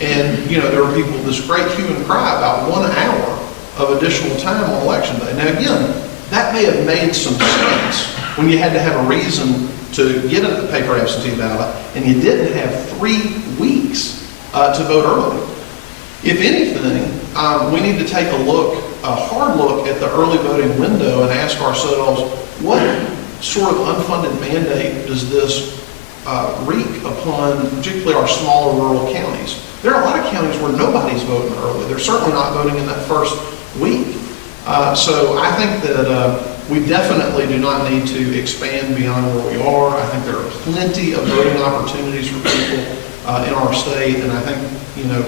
And, you know, there were people, this great hue and cry about 1 hour of additional time on election day. Now, again, that may have made some sense when you had to have a reason to get a paper absentee ballot, and you didn't have 3 weeks to vote early. If anything, we need to take a hard look at the early voting window and ask ourselves, what sort of unfunded mandate does this wreak upon particularly our smaller rural counties? There are a lot of counties where nobody's voting early. They're certainly not voting in that first week. So I think that we definitely do not need to expand beyond where we are. I think there are plenty of voting opportunities for people in our state, and I think, you know,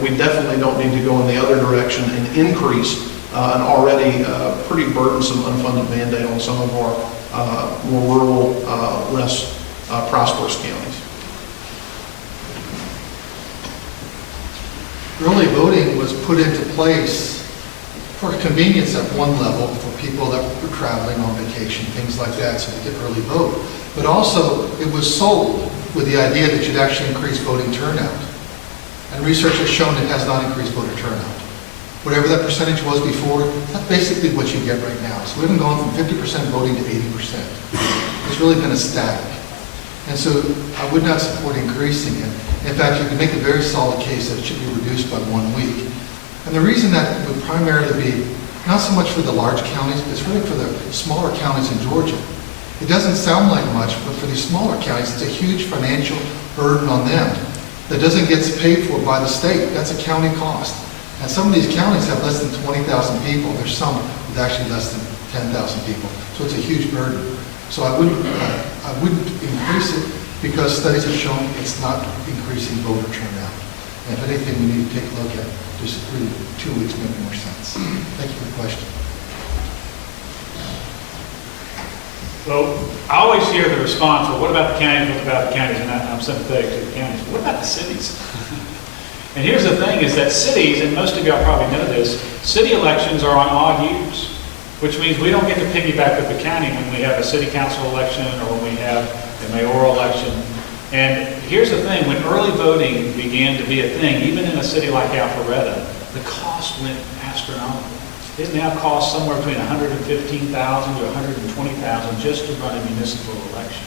we definitely don't need to go in the other direction and increase an already pretty burdensome unfunded mandate on some of our more rural, less prosperous counties. Early voting was put into place for convenience at one level for people that were traveling on vacation, things like that, so they could early vote. But also, it was sold with the idea that you'd actually increase voting turnout. And research has shown it has not increased voter turnout. Whatever that percentage was before, that's basically what you get right now. So we haven't gone from 50% voting to 80%. It's really been a static. And so I would not support increasing it. In fact, you can make a very solid case that it should be reduced by 1 week. And the reason that would primarily be not so much for the large counties, but it's really for the smaller counties in Georgia. It doesn't sound like much, but for these smaller counties, it's a huge financial burden on them that doesn't get paid for by the state. That's a county cost. And some of these counties have less than 20,000 people. There's some with actually less than 10,000 people. So it's a huge burden. So I wouldn't increase it because studies have shown it's not increasing voter turnout. And if anything, we need to take a look at just really 2 weeks make more sense. Thank you for the question. Well, I always hear the response, well, what about the counties, what about the counties? And I'm sympathetic to the counties. What about the cities? And here's the thing is that cities, and most of y'all probably know this, city elections are on odd years, which means we don't get to piggyback with the county when we have a city council election or when we have a mayoral election. And here's the thing, when early voting began to be a thing, even in a city like Alpharetta, the cost went astronomical. It now costs somewhere between $115,000 to $120,000 just to run a municipal election.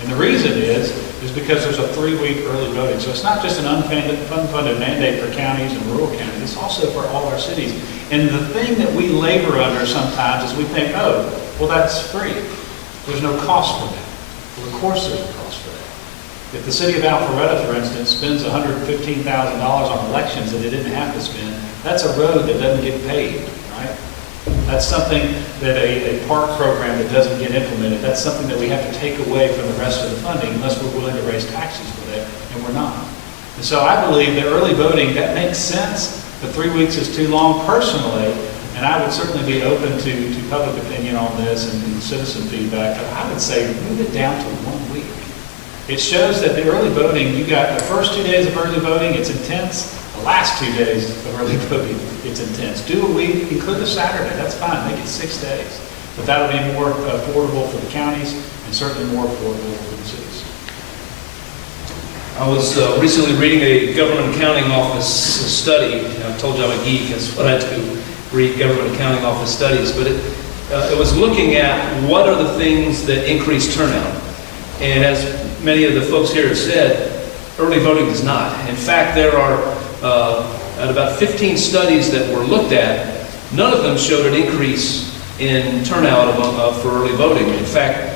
And the reason is because there's a 3-week early voting. So it's not just an unfunded mandate for counties and rural counties, it's also for all our cities. And the thing that we labor under sometimes is we think, oh, well, that's free. There's no cost for that. Well, of course there's a cost for that. If the city of Alpharetta, for instance, spends $115,000 on elections that it didn't have to spend, that's a road that doesn't get paved, right? That's something that a park program that doesn't get implemented, that's something that we have to take away from the rest of the funding unless we're willing to raise taxes for that, and we're not. And so I believe that early voting, that makes sense, but 3 weeks is too long personally, and I would certainly be open to public opinion on this and citizen feedback, but I would say move it down to 1 week. It shows that the early voting, you got the first 2 days of early voting, it's intense. The last 2 days of early voting, it's intense. Do a week, include a Saturday, that's fine, make it 6 days. But that'll be more affordable for the counties and certainly more affordable for the cities. I was recently reading a government accounting office study. I told you I'm a geek, that's what I do, read government accounting office studies. But it was looking at what are the things that increase turnout. And as many of the folks here have said, early voting does not. In fact, there are at about 15 studies that were looked at, none of them showed an increase in turnout for early voting. In fact,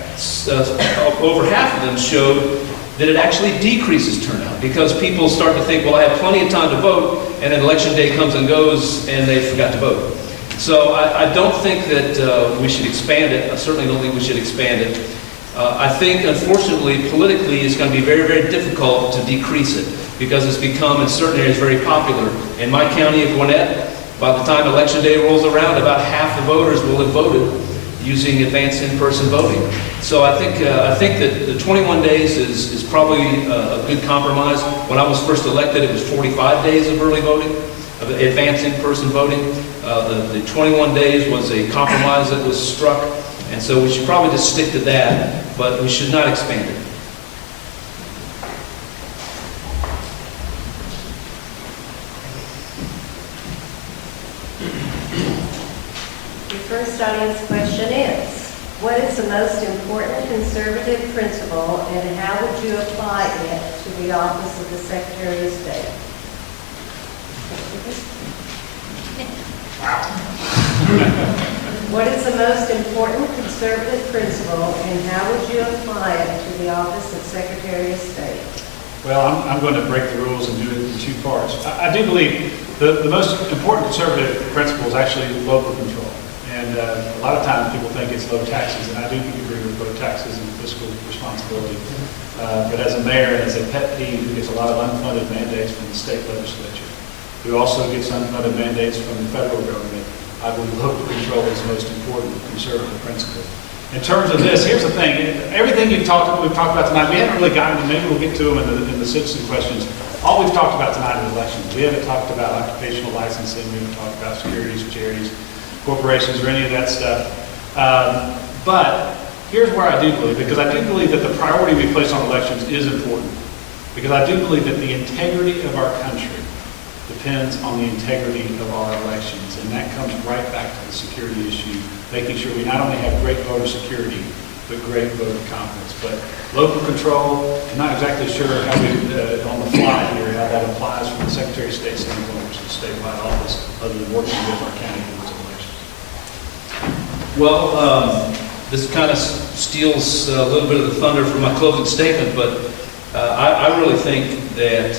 over half of them showed that it actually decreases turnout because people start to think, well, I have plenty of time to vote, and then election day comes and goes, and they forgot to vote. So I don't think that we should expand it. I certainly don't think we should expand it. I think, unfortunately, politically, it's going to be very, very difficult to decrease it because it's become, in certain areas, very popular. In my county of Gwinnett, by the time election day rolls around, about half the voters will have voted using advanced in-person voting. So I think that the 21 days is probably a good compromise. When I was first elected, it was 45 days of early voting, of advanced in-person voting. The 21 days was a compromise that was struck, and so we should probably just stick to that, but we should not expand it. First audience question is, what is the most important conservative principle and how would you apply it to the office of the Secretary of State? What is the most important conservative principle and how would you apply it to the office of Secretary of State? Well, I'm going to break the rules and do it in 2 parts. I do believe the most important conservative principle is actually local control. And a lot of times people think it's low taxes, and I do agree with low taxes and fiscal responsibility. But as a mayor, and as a pet peeve, who gets a lot of unfunded mandates from the state legislature, who also gets unfunded mandates from the federal government, I believe local control is the most important conservative principle. In terms of this, here's the thing. Everything we've talked about tonight, we haven't really gotten to, maybe we'll get to them in the citizen questions. All we've talked about tonight is elections. We haven't talked about occupational licensing, we haven't talked about securities, charities, corporations, or any of that stuff. But here's where I do believe, because I do believe that the priority we place on elections is important. Because I do believe that the integrity of our country depends on the integrity of our elections. And that comes right back to the security issue, making sure we not only have great voter security, but great voter confidence. But local control, I'm not exactly sure how we, on the fly here, how that applies from the Secretary of State standpoint, which is a statewide office, other than working with our county boards of elections. Well, this kind of steals a little bit of the thunder from my closing statement, but I really think that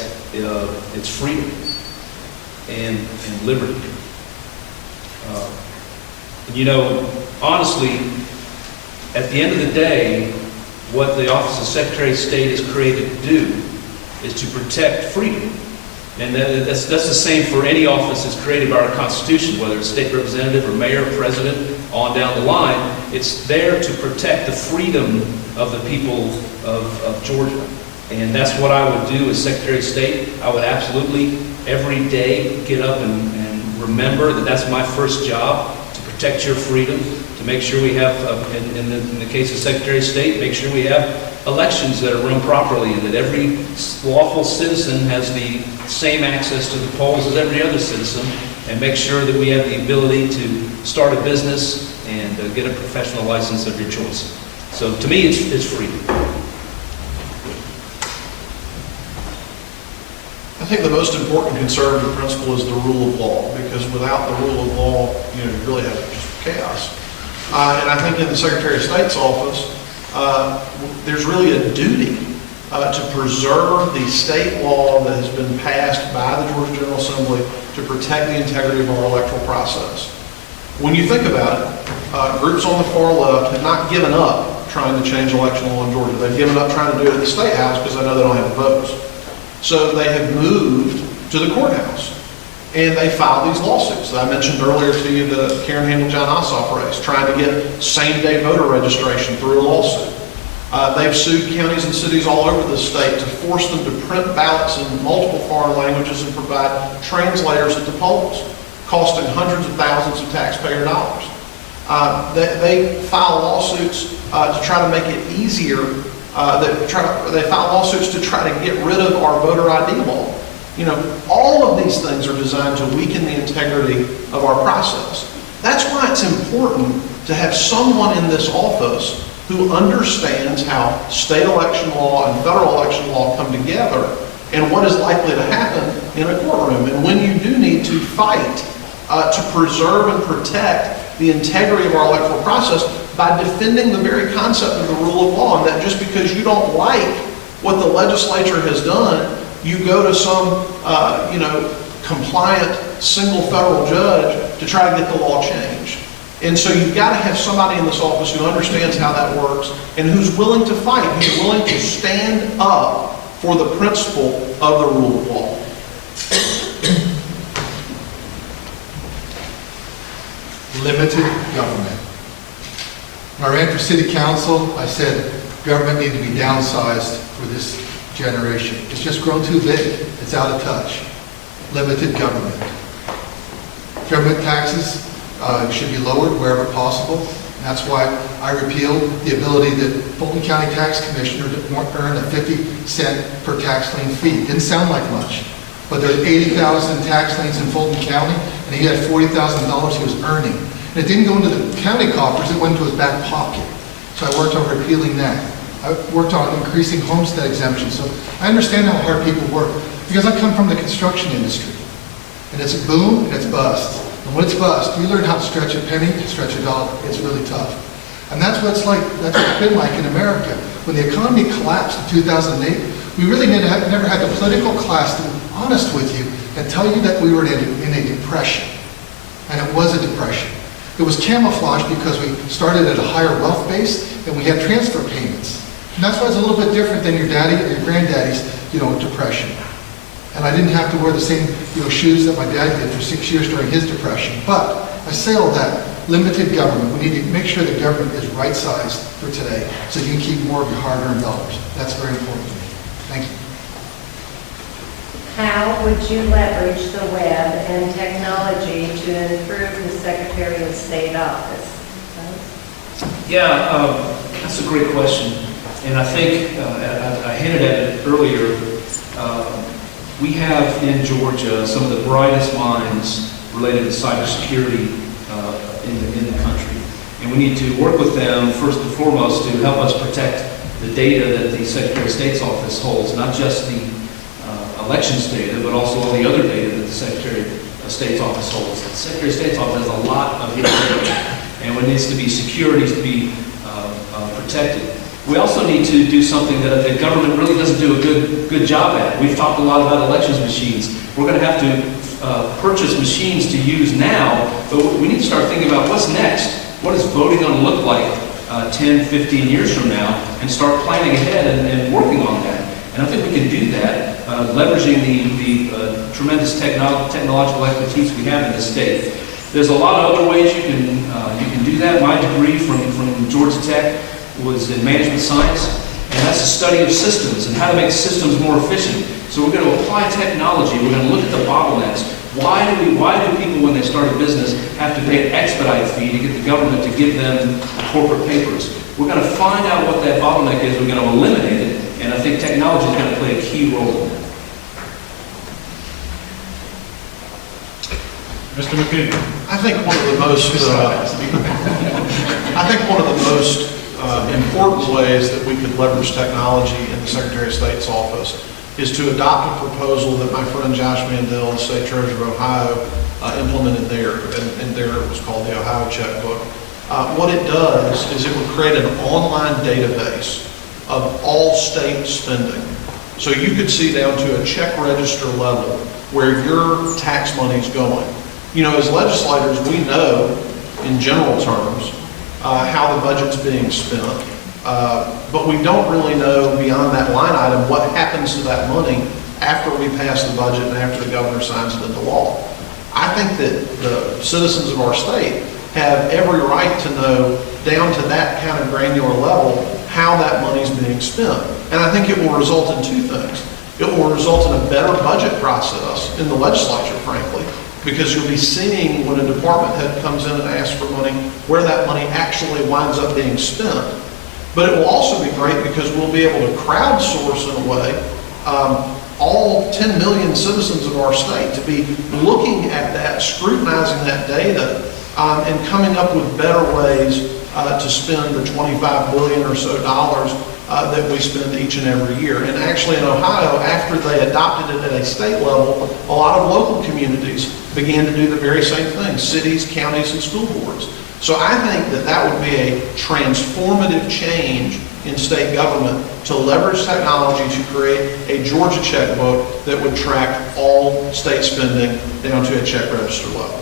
it's freedom and liberty. You know, honestly, at the end of the day, what the Office of Secretary of State is created to do is to protect freedom. And that's the same for any office that's created by our Constitution, whether it's state representative or mayor, president, on down the line. It's there to protect the freedom of the people of Georgia. And that's what I would do as Secretary of State. I would absolutely, every day, get up and remember that that's my first job, to protect your freedom, to make sure we have, in the case of Secretary of State, make sure we have elections that are run properly and that every lawful citizen has the same access to the polls as every other citizen, and make sure that we have the ability to start a business and get a professional license of your choice. So to me, it's freedom. I think the most important conservative principle is the rule of law, because without the rule of law, you really have just chaos. And I think in the Secretary of State's office, there's really a duty to preserve the state law that has been passed by the Georgia General Assembly to protect the integrity of our electoral process. When you think about it, groups on the far left have not given up trying to change election law in Georgia. They've given up trying to do it at the State House because they know they don't have the votes. So they have moved to the courthouse, and they filed these lawsuits. I mentioned earlier to you the Karen Handel-John Ossoff race, trying to get same-day voter registration through a lawsuit. They've sued counties and cities all over the state to force them to print ballots in multiple foreign languages and provide translators at the polls, costing hundreds of thousands of taxpayer dollars. They file lawsuits to try to make it easier. They file lawsuits to try to get rid of our voter ID law. All of these things are designed to weaken the integrity of our process. That's why it's important to have someone in this office who understands how state election law and federal election law come together and what is likely to happen in a courtroom. And when you do need to fight to preserve and protect the integrity of our electoral process by defending the very concept of the rule of law, and that just because you don't like what the legislature has done, you go to some, compliant single federal judge to try to get the law changed. And so you've got to have somebody in this office who understands how that works and who's willing to fight, who's willing to stand up for the principle of the rule of law. Limited government. When I ran for city council, I said government needed to be downsized for this generation. It's just grown too big. It's out of touch. Limited government. Government taxes should be lowered wherever possible. And that's why I repealed the ability that Fulton County Tax Commissioner to earn a 50-cent per tax lien fee. Didn't sound like much, but there's 80,000 tax liens in Fulton County, and he had $40,000 he was earning. And it didn't go into the county coffers, it went into his back pocket. So I worked on repealing that. I worked on increasing homestead exemptions. So I understand how hard people work, because I come from the construction industry. And it's a boom and it's bust. And when it's bust, you learn how to stretch a penny to stretch a dollar. It's really tough. And that's what it's like, that's what it's been like in America. When the economy collapsed in 2008, we really never had the political class to be honest with you and tell you that we were in a depression. And it was a depression. It was camouflaged because we started at a higher wealth base and we had transfer payments. And that's why it's a little bit different than your daddy or your granddaddy's, depression. And I didn't have to wear the same, shoes that my dad did for 6 years during his depression. But I say all that, limited government. We need to make sure the government is right-sized for today so you can keep more of your hard-earned dollars. That's very important to me. Thank you. How would you leverage the web and technology to improve the Secretary of State office? Yeah, that's a great question. And I think I hinted at it earlier. We have in Georgia some of the brightest minds related to cybersecurity in the country. And we need to work with them first and foremost to help us protect the data that the Secretary of State's office holds, not just the elections data, but also all the other data that the Secretary of State's office holds. The Secretary of State's office has a lot of hidden data, and it needs to be secure, it needs to be protected. We also need to do something that the government really doesn't do a good job at. We've talked a lot about elections machines. We're going to have to purchase machines to use now, but we need to start thinking about what's next. What is voting going to look like 10, 15 years from now, and start planning ahead and working on that. And I think we can do that, leveraging the tremendous technological expertise we have in this state. There's a lot of other ways you can do that. My degree from Georgia Tech was in management science, and that's the study of systems and how to make systems more efficient. So we're going to apply technology. We're going to look at the bottlenecks. Why do people, when they start a business, have to pay an expedite fee to get the government to give them corporate papers? We're going to find out what that bottleneck is. We're going to eliminate it, and I think technology is going to play a key role in that. Mr. McKoon. I think one of the most important ways that we could leverage technology in the Secretary of State's office is to adopt a proposal that my friend Josh Mandel, the State Treasurer of Ohio, implemented there, and there it was called the Ohio Checkbook. What it does is it would create an online database of all state spending. So you could see down to a check register level where your tax money's going. You know, as legislators, we know in general terms how the budget's being spent, but we don't really know beyond that line item what happens to that money after we pass the budget and after the governor signs it into law. I think that the citizens of our state have every right to know down to that kind of granular level how that money's being spent. And I think it will result in two things. It will result in a better budget process in the legislature, frankly, because you'll be seeing when a department head comes in and asks for money, where that money actually winds up being spent. But it will also be great because we'll be able to crowdsource in a way all 10 million citizens of our state to be looking at that, scrutinizing that data, and coming up with better ways to spend the $25 billion or so that we spend each and every year. And actually in Ohio, after they adopted it at a state level, a lot of local communities began to do the very same thing, cities, counties, and school boards. So I think that that would be a transformative change in state government to leverage technology to create a Georgia checkbook that would track all state spending down to a check register level.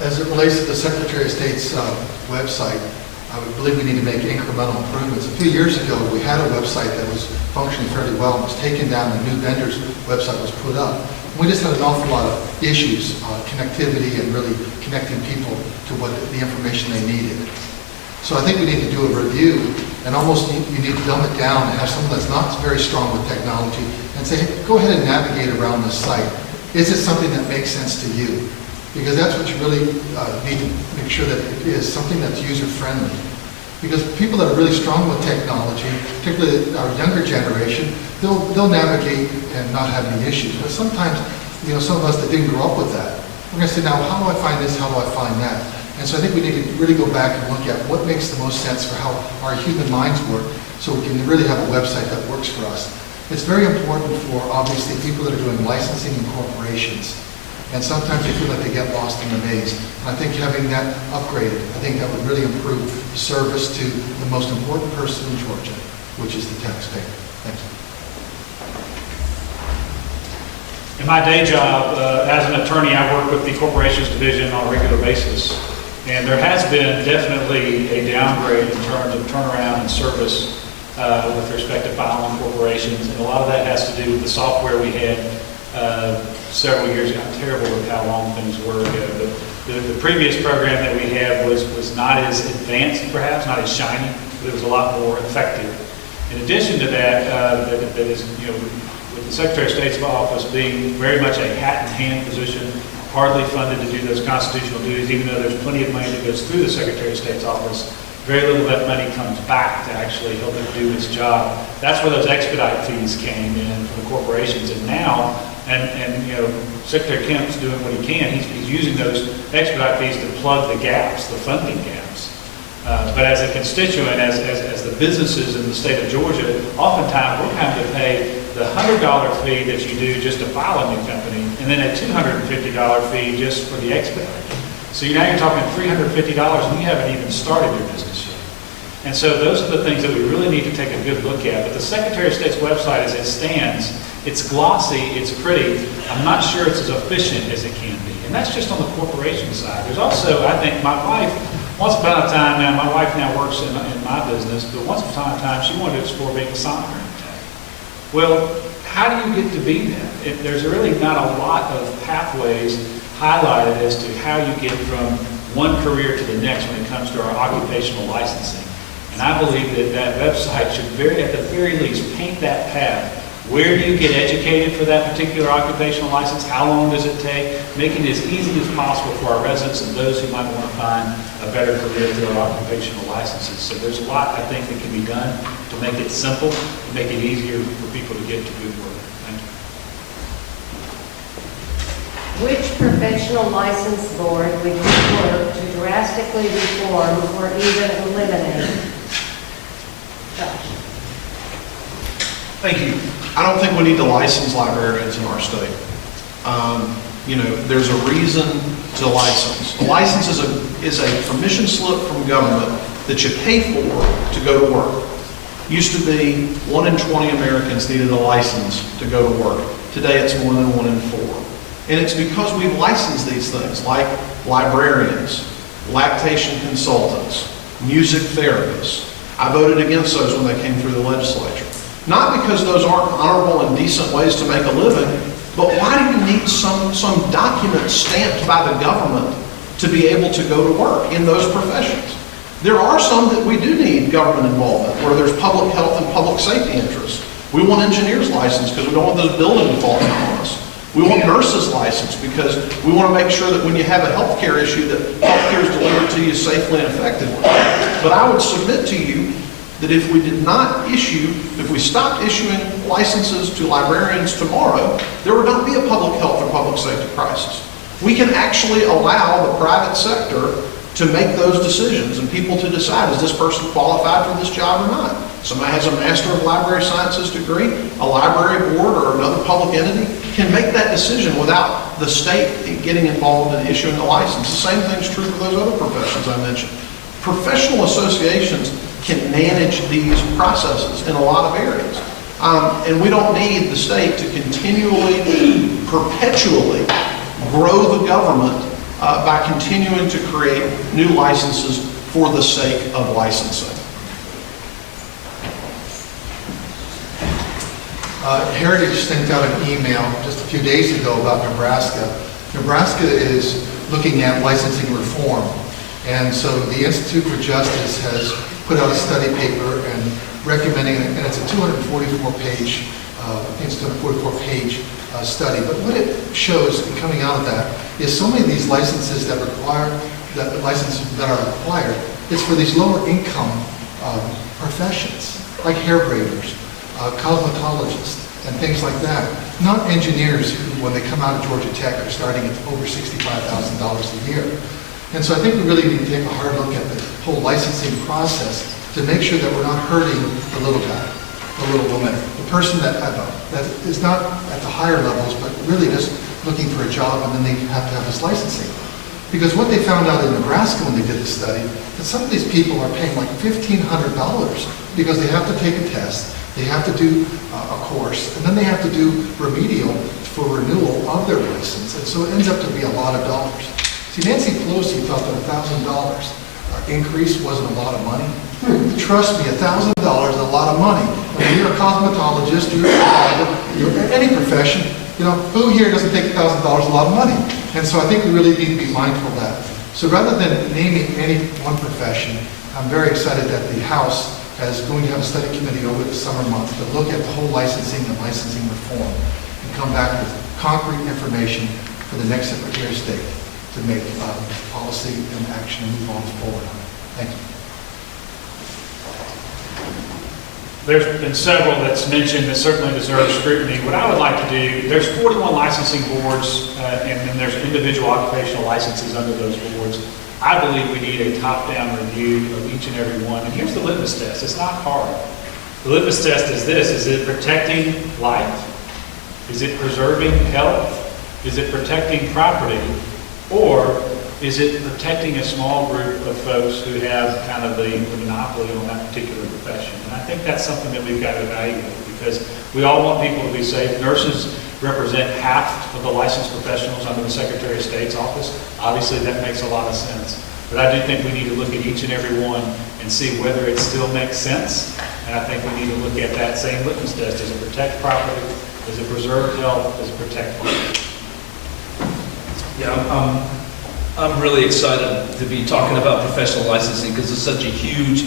As it relates to the Secretary of State's website, I would believe we need to make incremental improvements. A few years ago, we had a website that was functioning fairly well. It was taken down, the new vendor's website was put up. We just had an awful lot of issues, connectivity and really connecting people to what the information they needed. So I think we need to do a review and almost you need to dumb it down and have someone that's not very strong with technology and say, hey, go ahead and navigate around this site. Is it something that makes sense to you? Because that's what you really need to make sure that it is, something that's user-friendly. Because people that are really strong with technology, particularly our younger generation, they'll navigate and not have any issues. But sometimes, you know, some of us that didn't grow up with that, we're going to say, now, how do I find this? How do I find that? And so I think we need to really go back and look at what makes the most sense for how our human minds work so we can really have a website that works for us. It's very important for, obviously, people that are doing licensing and corporations. And sometimes they feel like they get lost in the maze. And I think having that upgraded, I think that would really improve service to the most important person in Georgia, which is the taxpayer. Thank you. In my day job, as an attorney, I work with the Corporations Division on a regular basis. And there has been definitely a downgrade in terms of turnaround and service with respect to filing corporations. And a lot of that has to do with the software we had several years ago. I'm terrible with how long things were ago. The previous program that we had was not as advanced, perhaps, not as shiny, but it was a lot more effective. In addition to that, that is, you know, with the Secretary of State's office being very much a hat-in-hand position, hardly funded to do those constitutional duties, even though there's plenty of money that goes through the Secretary of State's office, very little of that money comes back to actually help him do his job. That's where those expedite fees came in from the corporations. And now, and you know, Secretary Kemp's doing what he can. He's using those expedite fees to plug the gaps, the funding gaps. But as a constituent, as the businesses in the state of Georgia, oftentimes we're having to pay the $100 fee that you do just to file a new company, and then a $250 fee just for the expedite. So now you're talking $350 and you haven't even started your business yet. And so those are the things that we really need to take a good look at. But the Secretary of State's website as it stands, it's glossy, it's pretty. I'm not sure it's as efficient as it can be. And that's just on the corporation side. There's also, I think, my wife, once upon a time now, my wife now works in my business, but once upon a time she wanted to explore being a sign grant tech. Well, how do you get to be that? There's really not a lot of pathways highlighted as to how you get from one career to the next when it comes to our occupational licensing. And I believe that that website should at the very least paint that path. Where do you get educated for that particular occupational license? How long does it take? Make it as easy as possible for our residents and those who might want to find a better career through our occupational licenses. So there's a lot, I think, that can be done to make it simple, to make it easier for people to get to good work. Thank you. Which professional license board would you work to drastically reform or even eliminate? Josh. Thank you. I don't think we need to license librarians in our state. There's a reason to license. A license is a permission slip from government that you pay for to go to work. Used to be 1 in 20 Americans needed a license to go to work. Today it's more than 1 in 4. And it's because we've licensed these things like librarians, lactation consultants, music therapists. I voted against those when they came through the legislature. Not because those aren't honorable and decent ways to make a living, but why do you need some document stamped by the government to be able to go to work in those professions? There are some that we do need government involvement, where there's public health and public safety interests. We want engineers licensed because we don't want those buildings falling on us. We want nurses licensed because we want to make sure that when you have a healthcare issue, that healthcare is delivered to you safely and effectively. But I would submit to you that if we stopped issuing licenses to librarians tomorrow, there would not be a public health or public safety crisis. We can actually allow the private sector to make those decisions and people to decide, is this person qualified for this job or not? Somebody has a Master of Library Sciences degree, a library board or another public entity can make that decision without the state getting involved in issuing a license. The same thing's true for those other professions I mentioned. Professional associations can manage these processes in a lot of areas. And we don't need the state to continually, perpetually grow the government by continuing to create new licenses for the sake of licensing. Heritage sent out an email just a few days ago about Nebraska. Nebraska is looking at licensing reform. And so the Institute for Justice has put out a study paper and recommending, and it's a 244-page study. But what it shows coming out of that is so many of these licenses that are required, it's for these lower income professions, like hair braiders, cosmetologists, and things like that. Not engineers who, when they come out of Georgia Tech, are starting at over $65,000 a year. And so I think we really need to take a hard look at the whole licensing process to make sure that we're not hurting the little guy, the little woman, the person that is not at the higher levels, but really just looking for a job, and then they have to have this licensing. Because what they found out in Nebraska when they did the study, that some of these people are paying like $1,500 because they have to take a test, they have to do a course, and then they have to do remedial for renewal of their license. And so it ends up to be a lot of dollars. See, Nancy Pelosi thought that $1,000 increase wasn't a lot of money. Trust me, $1,000 is a lot of money. When you're a cosmetologist, you're any profession, who here doesn't think $1,000 is a lot of money? And so I think we really need to be mindful of that. So rather than naming any one profession, I'm very excited that the House is going to have a study committee over the summer months to look at the whole licensing and licensing reform and come back with concrete information for the next Secretary of State to make policy and action and move on forward. Thank you. There's been several that's mentioned that certainly deserve scrutiny. What I would like to do, there's 41 licensing boards, and then there's individual occupational licenses under those boards. I believe we need a top-down review of each and every one. And here's the litmus test. It's not hard. The litmus test is this. Is it protecting life? Is it preserving health? Is it protecting property? Or is it protecting a small group of folks who have kind of the monopoly on that particular profession? And I think that's something that we've got to evaluate, because we all want people to be safe. Nurses represent half of the licensed professionals under the Secretary of State's office. Obviously, that makes a lot of sense. But I do think we need to look at each and every one and see whether it still makes sense. And I think we need to look at that same litmus test. Does it protect property? Does it preserve health? Does it protect life? Yeah, I'm really excited to be talking about professional licensing because it's such a huge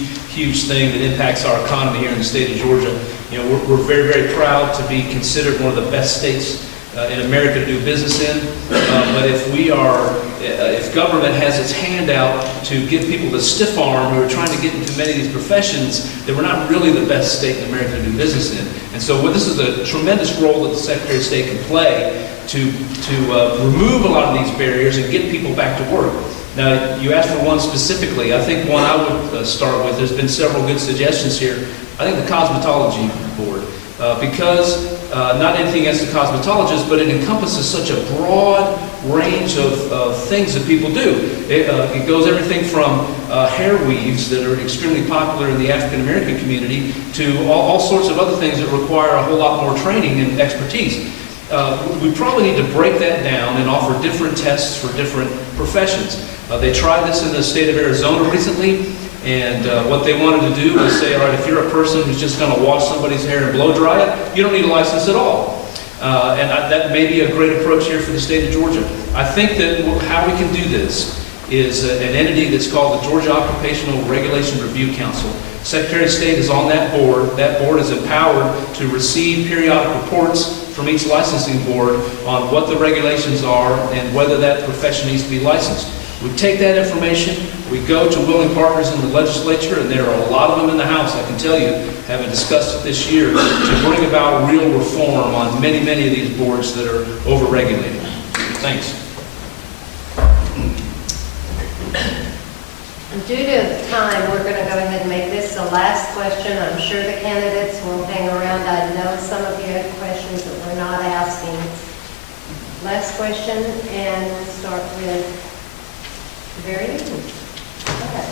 thing that impacts our economy here in the state of Georgia. We're very, very proud to be considered one of the best states in America to do business in. But if government has its hand out to give people the stiff arm who are trying to get into many of these professions, then we're not really the best state in America to do business in. And so this is a tremendous role that the Secretary of State can play to remove a lot of these barriers and get people back to work. Now, you asked for one specifically. I think one I would start with, there's been several good suggestions here. I think the cosmetology board. because not anything against the cosmetologist, but it encompasses such a broad range of things that people do. It goes everything from hair weaves that are extremely popular in the African American community to all sorts of other things that require a whole lot more training and expertise. We probably need to break that down and offer different tests for different professions. They tried this in the state of Arizona recently, and what they wanted to do was say, all right, if you're a person who's just going to wash somebody's hair and blow dry it, you don't need a license at all. That may be a great approach here for the state of Georgia. I think that how we can do this is an entity that's called the Georgia Occupational Regulation Review Council. Secretary of State is on that board. That board is empowered to receive periodic reports from each licensing board on what the regulations are and whether that profession needs to be licensed. We take that information, we go to willing partners in the legislature, and there are a lot of them in the House, I can tell you, having discussed it this year, to bring about real reform on many of these boards that are over-regulated. Thanks. Due to time, we're going to go ahead and make this the last question. I'm sure the candidates will hang around. I know some of you have questions that we're not asking. Last question, and we'll start with the very end. Okay.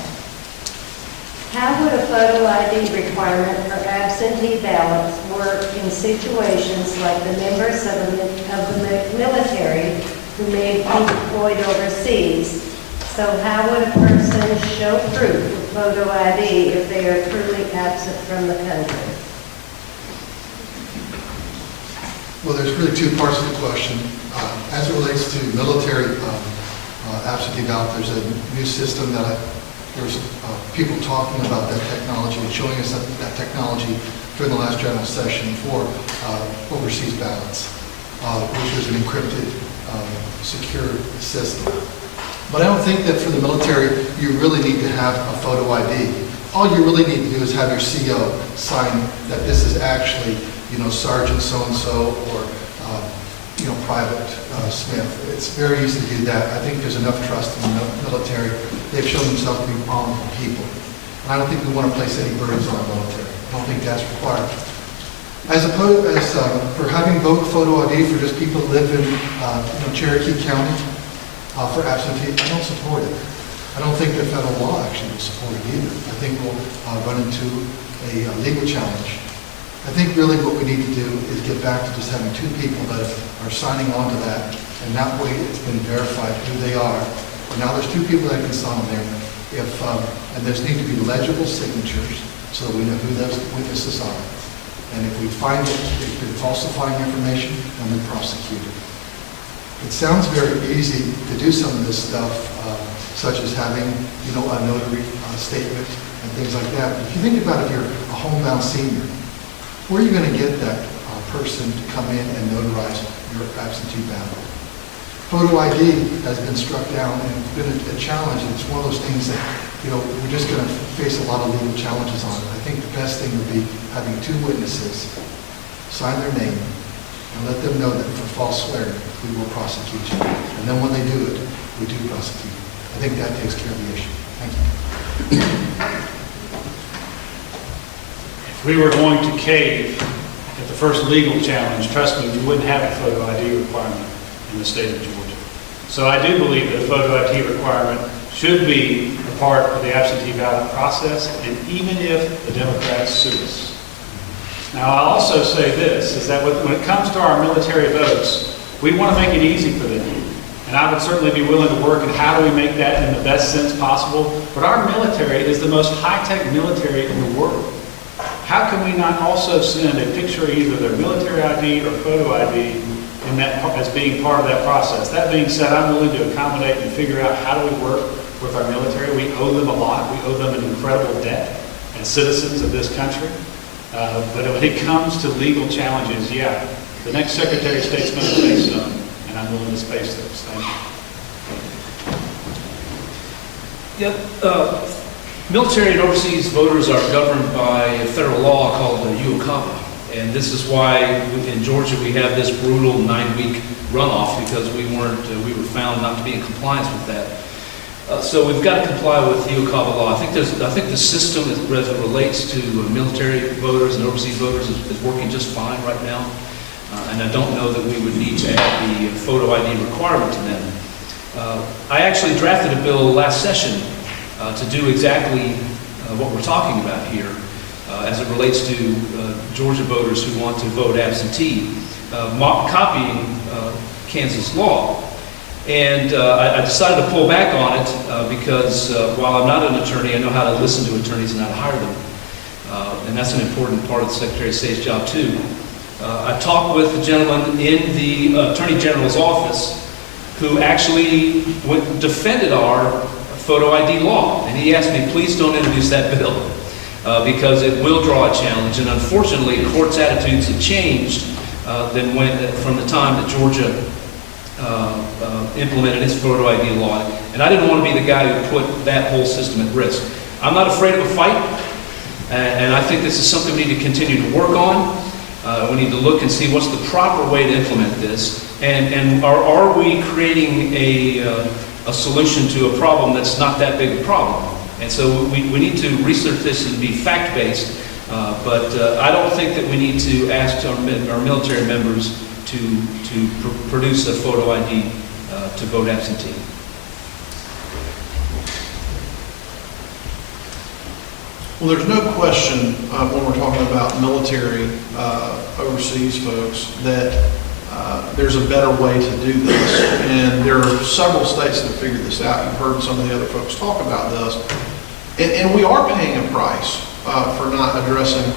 How would a photo ID requirement for absentee ballots work in situations like the members of the military who may be deployed overseas? So how would a person show proof of photo ID if they are truly absent from the country? Well, there's really two parts of the question. As it relates to military absentee ballot, there's a new system that there's people talking about that technology and showing us that technology during the last general session for overseas ballots, which was an encrypted, secure system. But I don't think that for the military, you really need to have a photo ID. All you really need to do is have your CO sign that this is actually, Sergeant so-and-so or, Private Smith. It's very easy to do that. I think there's enough trust in the military. They've shown themselves to be honorable people. And I don't think we want to place any burdens on our military. I don't think that's required. As opposed as for having photo ID for just people who live in Cherokee County, for absentee, I don't support it. I don't think that federal law actually will support it either. I think we'll run into a legal challenge. I think really what we need to do is get back to just having two people that are signing on to that, and that way it's been verified who they are. Now there's two people that can sign on there. And there's need to be legible signatures so that we know who those witnesses are. And if we find that they've been falsifying information, then we prosecute it. It sounds very easy to do some of this stuff, such as having, a notary statement and things like that. But if you think about it, if you're a homebound senior, where are you going to get that person to come in and notarize your absentee ballot? Photo ID has been struck down, and it's been a challenge. And it's one of those things that, we're just going to face a lot of legal challenges on. I think the best thing would be having two witnesses sign their name and let them know that for false swearing, we will prosecute you. And then when they do it, we do prosecute. I think that takes care of the issue. Thank you. If we were going to cave at the first legal challenge, trust me, we wouldn't have a photo ID requirement in the state of Georgia. So I do believe that a photo ID requirement should be a part of the absentee ballot process, and even if the Democrats sue us. Now, I'll also say this, is that when it comes to our military votes, we want to make it easy for them. And I would certainly be willing to work at how do we make that in the best sense possible. But our military is the most high-tech military in the world. How can we not also send a picture of either their military ID or photo ID in that, as being part of that process? That being said, I'm willing to accommodate and figure out how do we work with our military. We owe them a lot. We owe them an incredible debt as citizens of this country. But when it comes to legal challenges, yeah, the next Secretary of State's going to face some, and I'm willing to face those. Thank you. Yep. Military and overseas voters are governed by a federal law called the UOCAPA. And this is why in Georgia we have this brutal 9-week runoff, because we were found not to be in compliance with that. So we've got to comply with the Okava law. I think the system as it relates to military voters and overseas voters is working just fine right now. And I don't know that we would need to add the photo ID requirement to them. I actually drafted a bill last session to do exactly what we're talking about here as it relates to Georgia voters who want to vote absentee, copying Kansas law. And I decided to pull back on it because while I'm not an attorney, I know how to listen to attorneys and how to hire them. And that's an important part of the Secretary of State's job too. I talked with the gentleman in the Attorney General's office who actually defended our photo ID law. And he asked me, please don't introduce that bill because it will draw a challenge. And unfortunately, courts' attitudes have changed from the time that Georgia implemented its photo ID law. And I didn't want to be the guy who put that whole system at risk. I'm not afraid of a fight, and I think this is something we need to continue to work on. We need to look and see what's the proper way to implement this, and are we creating a solution to a problem that's not that big a problem? And so we need to research this and be fact-based, but I don't think that we need to ask our military members to produce a photo ID to vote absentee. Well, there's no question when we're talking about military overseas folks that there's a better way to do this. And there are several states that have figured this out. You've heard some of the other folks talk about this. And we are paying a price for not addressing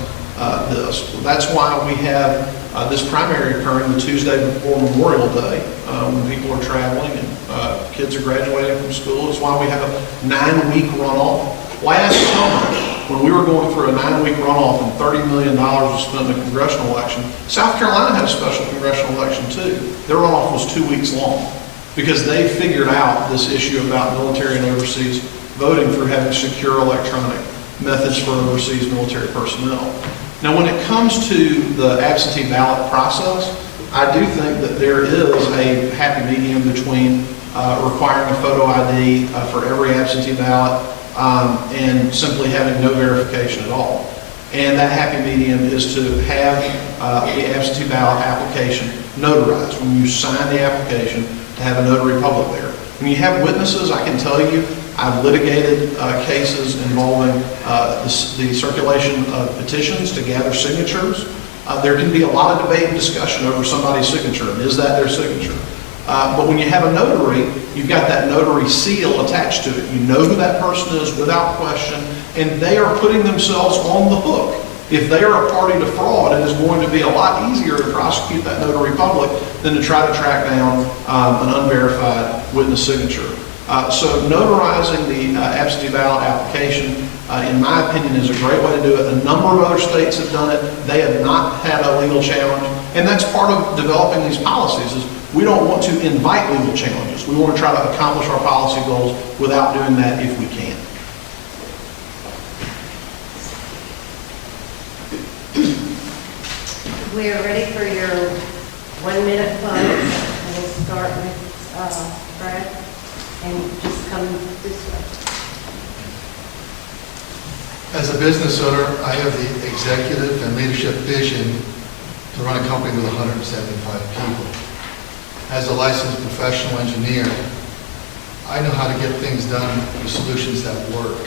this. That's why we have this primary occurring the Tuesday before Memorial Day when people are traveling and kids are graduating from school. It's why we have a 9-week runoff. Last summer, when we were going through a 9-week runoff and $30 million was spent in a congressional election, South Carolina had a special congressional election too. Their runoff was 2 weeks long because they figured out this issue about military and overseas voting through having secure electronic methods for overseas military personnel. Now, when it comes to the absentee ballot process, I do think that there is a happy medium between requiring a photo ID for every absentee ballot and simply having no verification at all. And that happy medium is to have the absentee ballot application notarized. When you sign the application, to have a notary public there. When you have witnesses, I can tell you, I've litigated cases involving the circulation of petitions to gather signatures. There can be a lot of debate and discussion over somebody's signature, and is that their signature? But when you have a notary, you've got that notary seal attached to it. You know who that person is without question, and they are putting themselves on the hook. If they are a party to fraud, it is going to be a lot easier to prosecute that notary public than to try to track down an unverified witness signature. So notarizing the absentee ballot application, in my opinion, is a great way to do it. A number of other states have done it. They have not had a legal challenge, and that's part of developing these policies. Is we don't want to invite legal challenges. We want to try to accomplish our policy goals without doing that if we can. We are ready for your 1-minute close. And we'll start with Brad, and just come this way. As a business owner, I have the executive and leadership vision to run a company with 175 people. As a licensed professional engineer, I know how to get things done with solutions that work.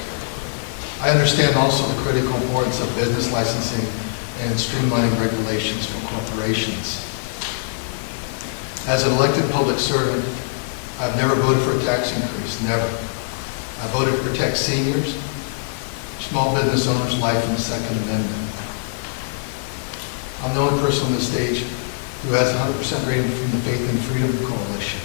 I understand also the critical importance of business licensing and streamlining regulations for corporations. As an elected public servant, I've never voted for a tax increase, never. I voted to protect seniors, small business owners' life in the Second Amendment. I'm the only person on this stage who has 100% rating from the Faith and Freedom Coalition.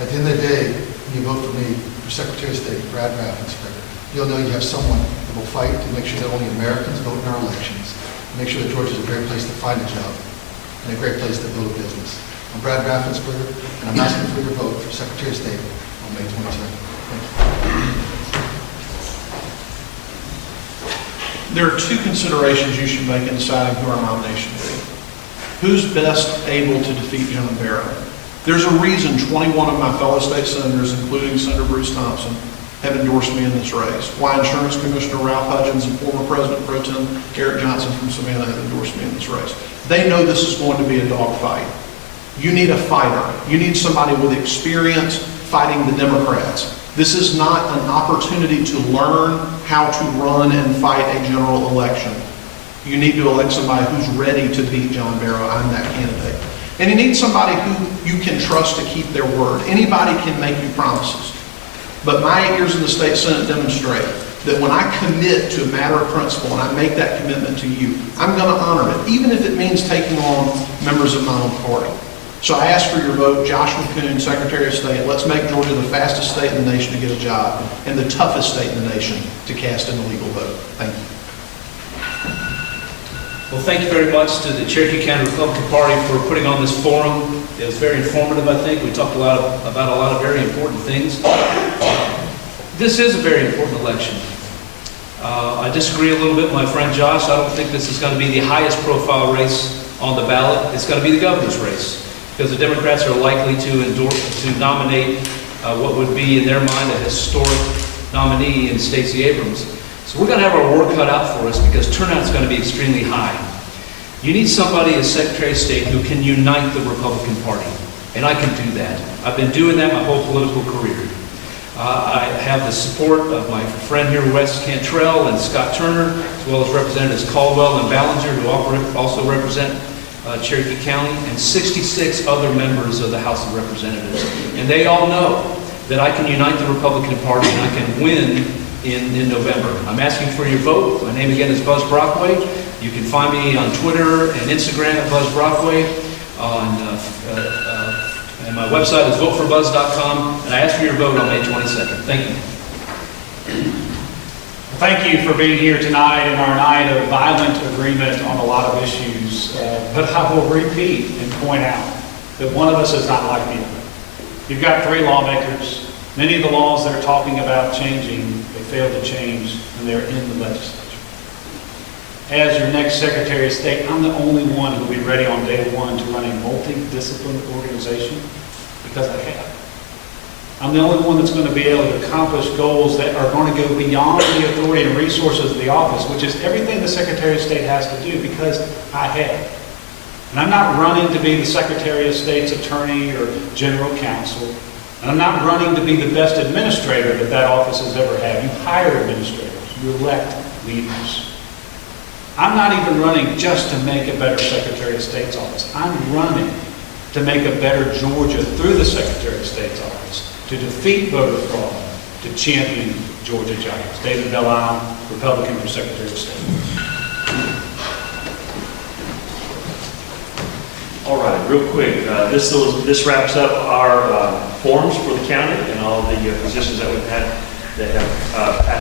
At the end of the day, when you vote for me, for Secretary of State, Brad Raffensperger, you'll know you have someone that will fight to make sure that only Americans vote in our elections, make sure that Georgia is a great place to find a job and a great place to build a business. I'm Brad Raffensperger, and I'm asking for your vote for Secretary of State on May 22nd. Thank you. There are two considerations you should make in deciding who our nomination will be. Who's best able to defeat John Barrow? There's a reason 21 of my fellow state senators, including Senator Bruce Thompson, have endorsed me in this race. Why Insurance Commissioner Ralph Hudgens and former President Pro Tem Eric Johnson from Savannah have endorsed me in this race. They know this is going to be a dogfight. You need a fighter. You need somebody with experience fighting the Democrats. This is not an opportunity to learn how to run and fight a general election. You need to elect somebody who's ready to beat John Barrow. I'm that candidate. And you need somebody who you can trust to keep their word. Anybody can make you promises. But my 8 years in the state Senate demonstrate that when I commit to a matter of principle and I make that commitment to you, I'm going to honor it, even if it means taking on members of my own party. So I ask for your vote. Josh McKoon, Secretary of State. Let's make Georgia the fastest state in the nation to get a job and the toughest state in the nation to cast an illegal vote. Thank you. Well, thank you very much to the Cherokee County Republican Party for putting on this forum. It was very informative, I think. We talked about a lot of very important things. This is a very important election. I disagree a little bit with my friend Josh. I don't think this is going to be the highest profile race on the ballot. It's going to be the governor's race, because the Democrats are likely to nominate what would be, in their mind, a historic nominee in Stacey Abrams. So we're going to have our work cut out for us, because turnout is going to be extremely high. You need somebody as Secretary of State who can unite the Republican Party, and I can do that. I've been doing that my whole political career. I have the support of my friend here, Wes Cantrell and Scott Turner, as well as Representatives Caldwell and Ballinger, who also represent Cherokee County, and 66 other members of the House of Representatives. And they all know that I can unite the Republican Party and I can win in November. I'm asking for your vote. My name again is Buzz Brockway. You can find me on Twitter and Instagram at Buzz Brockway. And my website is voteforbuzz.com. And I ask for your vote on May 22nd. Thank you. Thank you for being here tonight in our night of violent agreement on a lot of issues. But I will repeat and point out that one of us is not like the other. You've got 3 lawmakers. Many of the laws they're talking about changing, they failed to change, and they're in the legislature. As your next Secretary of State, I'm the only one who will be ready on day one to run a multidisciplinary organization, because I have. I'm the only one that's going to be able to accomplish goals that are going to go beyond the authority and resources of the office, which is everything the Secretary of State has to do, because I have. And I'm not running to be the Secretary of State's attorney or general counsel. And I'm not running to be the best administrator that office has ever had. You hire administrators. You elect leaders. I'm not even running just to make a better Secretary of State's office. I'm running to make a better Georgia through the Secretary of State's office, to defeat voter fraud, to champion Georgia Giants. David Belle, Republican for Secretary of State. All right, real quick, this wraps up our forms for the county and all the positions that we've had that have passed.